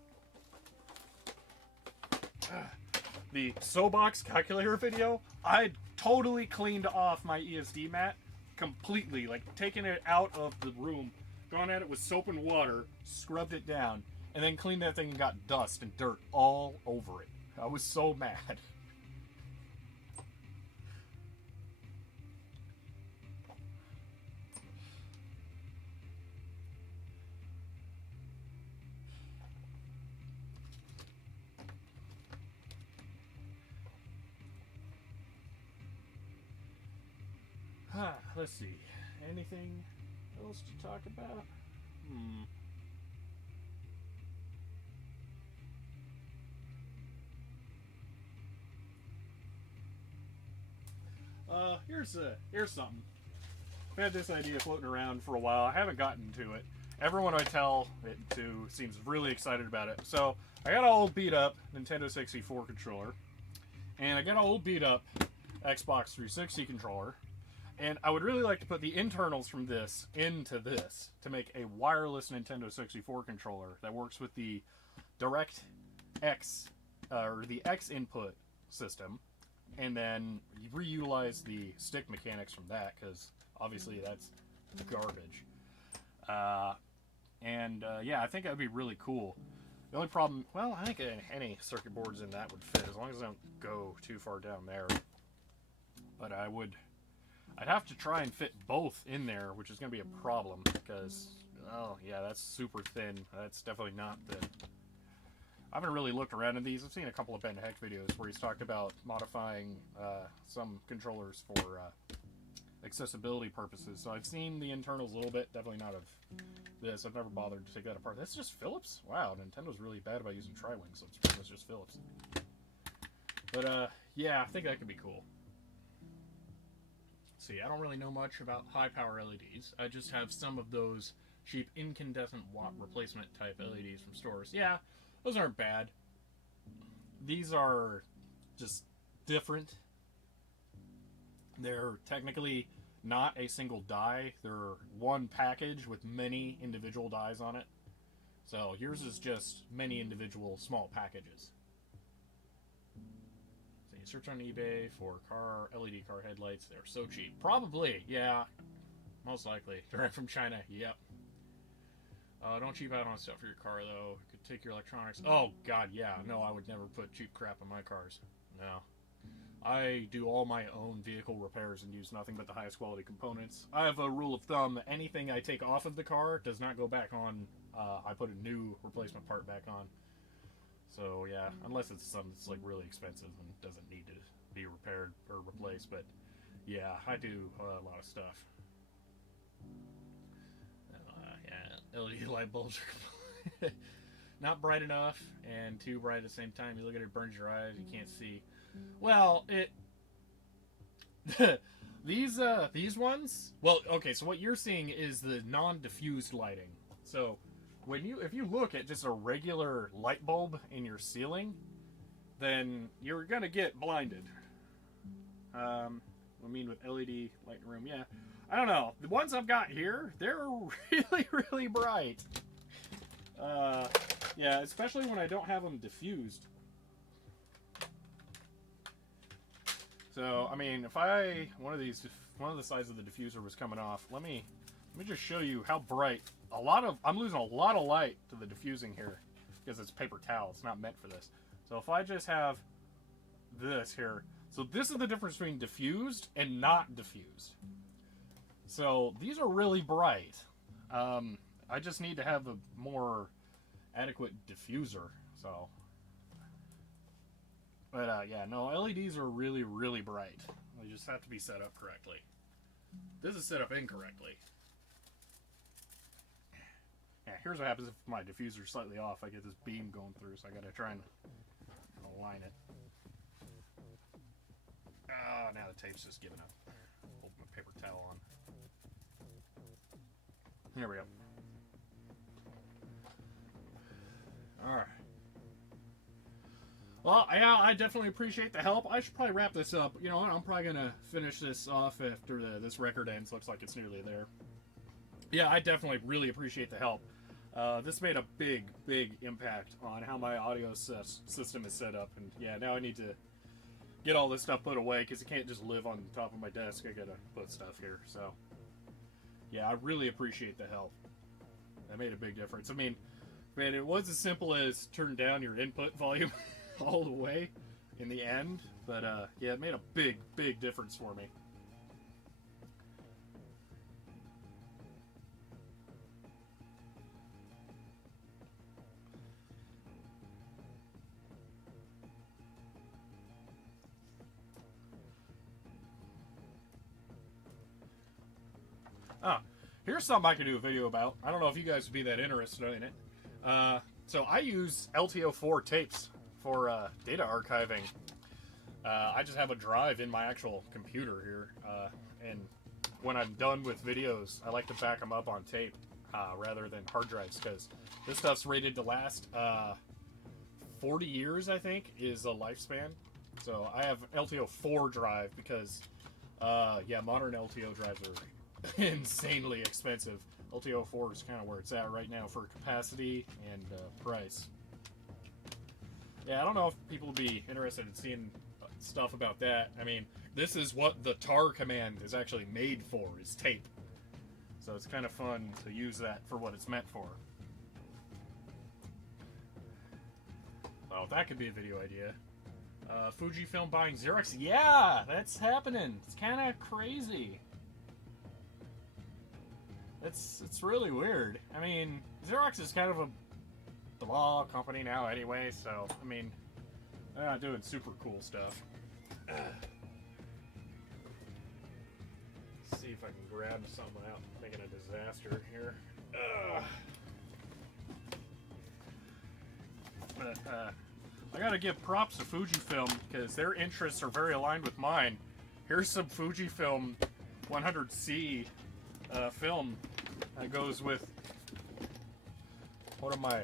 the SoBox calculator video, I totally cleaned off my ESD mat completely, like taking it out of the room, gone at it with soap and water, scrubbed it down, and then cleaned that thing and got dust and dirt all over it. I was so mad. Let's see. Anything else to talk about? Here's something. I've had this idea floating around for a while. I haven't gotten to it. Everyone I tell it to seems really excited about it. So I got an old beat up Nintendo 64 controller, and I got an old beat up Xbox 360 controller, and I would really like to put the internals from this into this to make a wireless Nintendo 64 controller that works with the DirectX or the X input system, and then reutilize the stick mechanics from that, because obviously that's garbage. Yeah, I think that'd be really cool. The only problem, well, I think any circuit boards in that would fit, as long as I don't go too far down there. But I'd have to try and fit both in there, which is going to be a problem, because, oh yeah, that's super thin. That's definitely not thin. I haven't really looked around in these. I've seen a couple of Ben Heck videos where he's talked about modifying some controllers for accessibility purposes. So I've seen the internals a little bit, definitely not of this. I've never bothered to take that apart. That's just Philips? Wow, Nintendo's really bad about using Tri-Wing, so it's pretty much just Philips. But yeah, I think that could be cool. See, I don't really know much about high power LEDs. I just have some of those cheap incandescent watt replacement type LEDs from stores. Yeah, those aren't bad. These are just different. They're technically not a single die. They're one package with many individual dies on it. So yours is just many individual small packages. So you search on eBay for LED car headlights. They're so cheap. Probably, yeah. Most likely. Direct from China, yep. Don't cheap out on stuff for your car, though. It could take your electronics. Oh, God, yeah. No, I would never put cheap crap in my cars. No. I do all my own vehicle repairs and use nothing but the highest quality components. I have a rule of thumb. Anything I take off of the car does not go back on. I put a new replacement part back on. So, yeah, unless it's something that's, like, really expensive and doesn't need to be repaired or replaced. But, yeah, I do a lot of stuff. Yeah, LED light bulbs are not bright enough and too bright at the same time. You look at it, it burns your eyes. You can't see. Well, these ones. Well, okay. So what you're seeing is the non-diffused lighting. So if you look at just a regular light bulb in your ceiling, then you're gonna get blinded. I mean, with LED light in the room, yeah. I don't know. The ones I've got here, they're really, really bright. Yeah, especially when I don't have them diffused. So, I mean, if one of the sides of the diffuser was coming off, let me just show you how bright. I'm losing a lot of light to the diffusing here because it's paper towel. It's not meant for this. So if I just have this here, so this is the difference between diffused and not diffused. So these are really bright. I just need to have a more adequate diffuser. So, but yeah, no, LEDs are really, really bright. They just have to be set up correctly. This is set up incorrectly. Yeah, here's what happens if my diffuser's slightly off. I get this beam going through, so I gotta try and align it. Oh, now the tape's just giving up. Hold my paper towel on. Here we go. Alright. Well, yeah, I definitely appreciate the help. I should probably wrap this up. You know what? I'm probably going to finish this off after this record ends. Looks like it's nearly there. Yeah, I definitely really appreciate the help. This made a big, big impact on how my audio system is set up. And yeah, now I need to get all this stuff put away because it can't just live on top of my desk. I got to put stuff here. So yeah, I really appreciate the help. That made a big difference. I mean, man, it was as simple as turn down your input volume all the way in the end, but yeah, it made a big, big difference for me. Here's something I could do a video about. I don't know if you guys would be that interested in it. So I use LTO4 tapes for data archiving. I just have a drive in my actual computer here, and when I'm done with videos, I like to back them up on tape rather than hard drives, because this stuff's rated to last 40 years, I think, is the lifespan. So I have LTO4 drive because, yeah, modern LTO drives are insanely expensive. LTO4 is kind of where it's at right now for capacity and price. Yeah, I don't know if people would be interested in seeing stuff about that. I mean, this is what the tar command is actually made for, is tape. So it's kind of fun to use that for what it's meant for. Oh, that could be a video idea. Fujifilm buying Xerox. Yeah, that's happening. It's kind of crazy. It's really weird. I mean, Xerox is kind of a blah company now anyway, so, I mean, they're not doing super cool stuff. Let's see if I can grab something without making a disaster here. But, I gotta give props to Fujifilm because their interests are very aligned with mine. Here's some Fujifilm 100C film that goes with one of my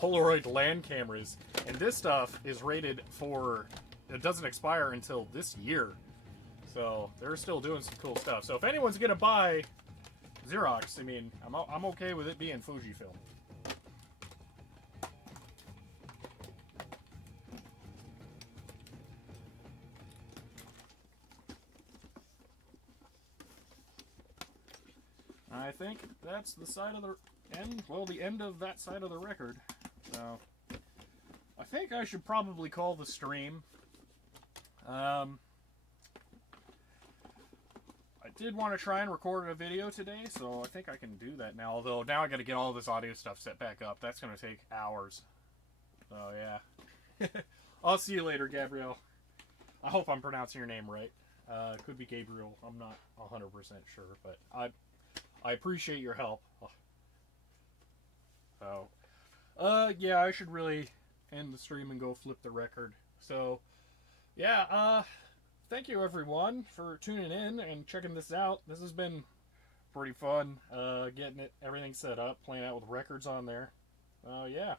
Polaroid land cameras, and this stuff is rated for, it doesn't expire until this year, so they're still doing some cool stuff. So if anyone's gonna buy Xerox, I mean, I'm okay with it being Fujifilm. I think that's the side of the end, well, the end of that side of the record. So, I think I should probably call the stream. I did want to try and record a video today, so I think I can do that now. Although, now I got to get all this audio stuff set back up. That's going to take hours. So, yeah. I'll see you later, Gabrielle. I hope I'm pronouncing your name right. It could be Gabriel. I'm not 100% sure, but I appreciate your help. So, yeah, I should really end the stream and go flip the record. So, yeah, thank you everyone for tuning in and checking this out. This has been pretty fun, getting everything set up, playing out with records on there. Yeah,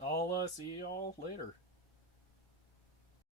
I'll see y'all later.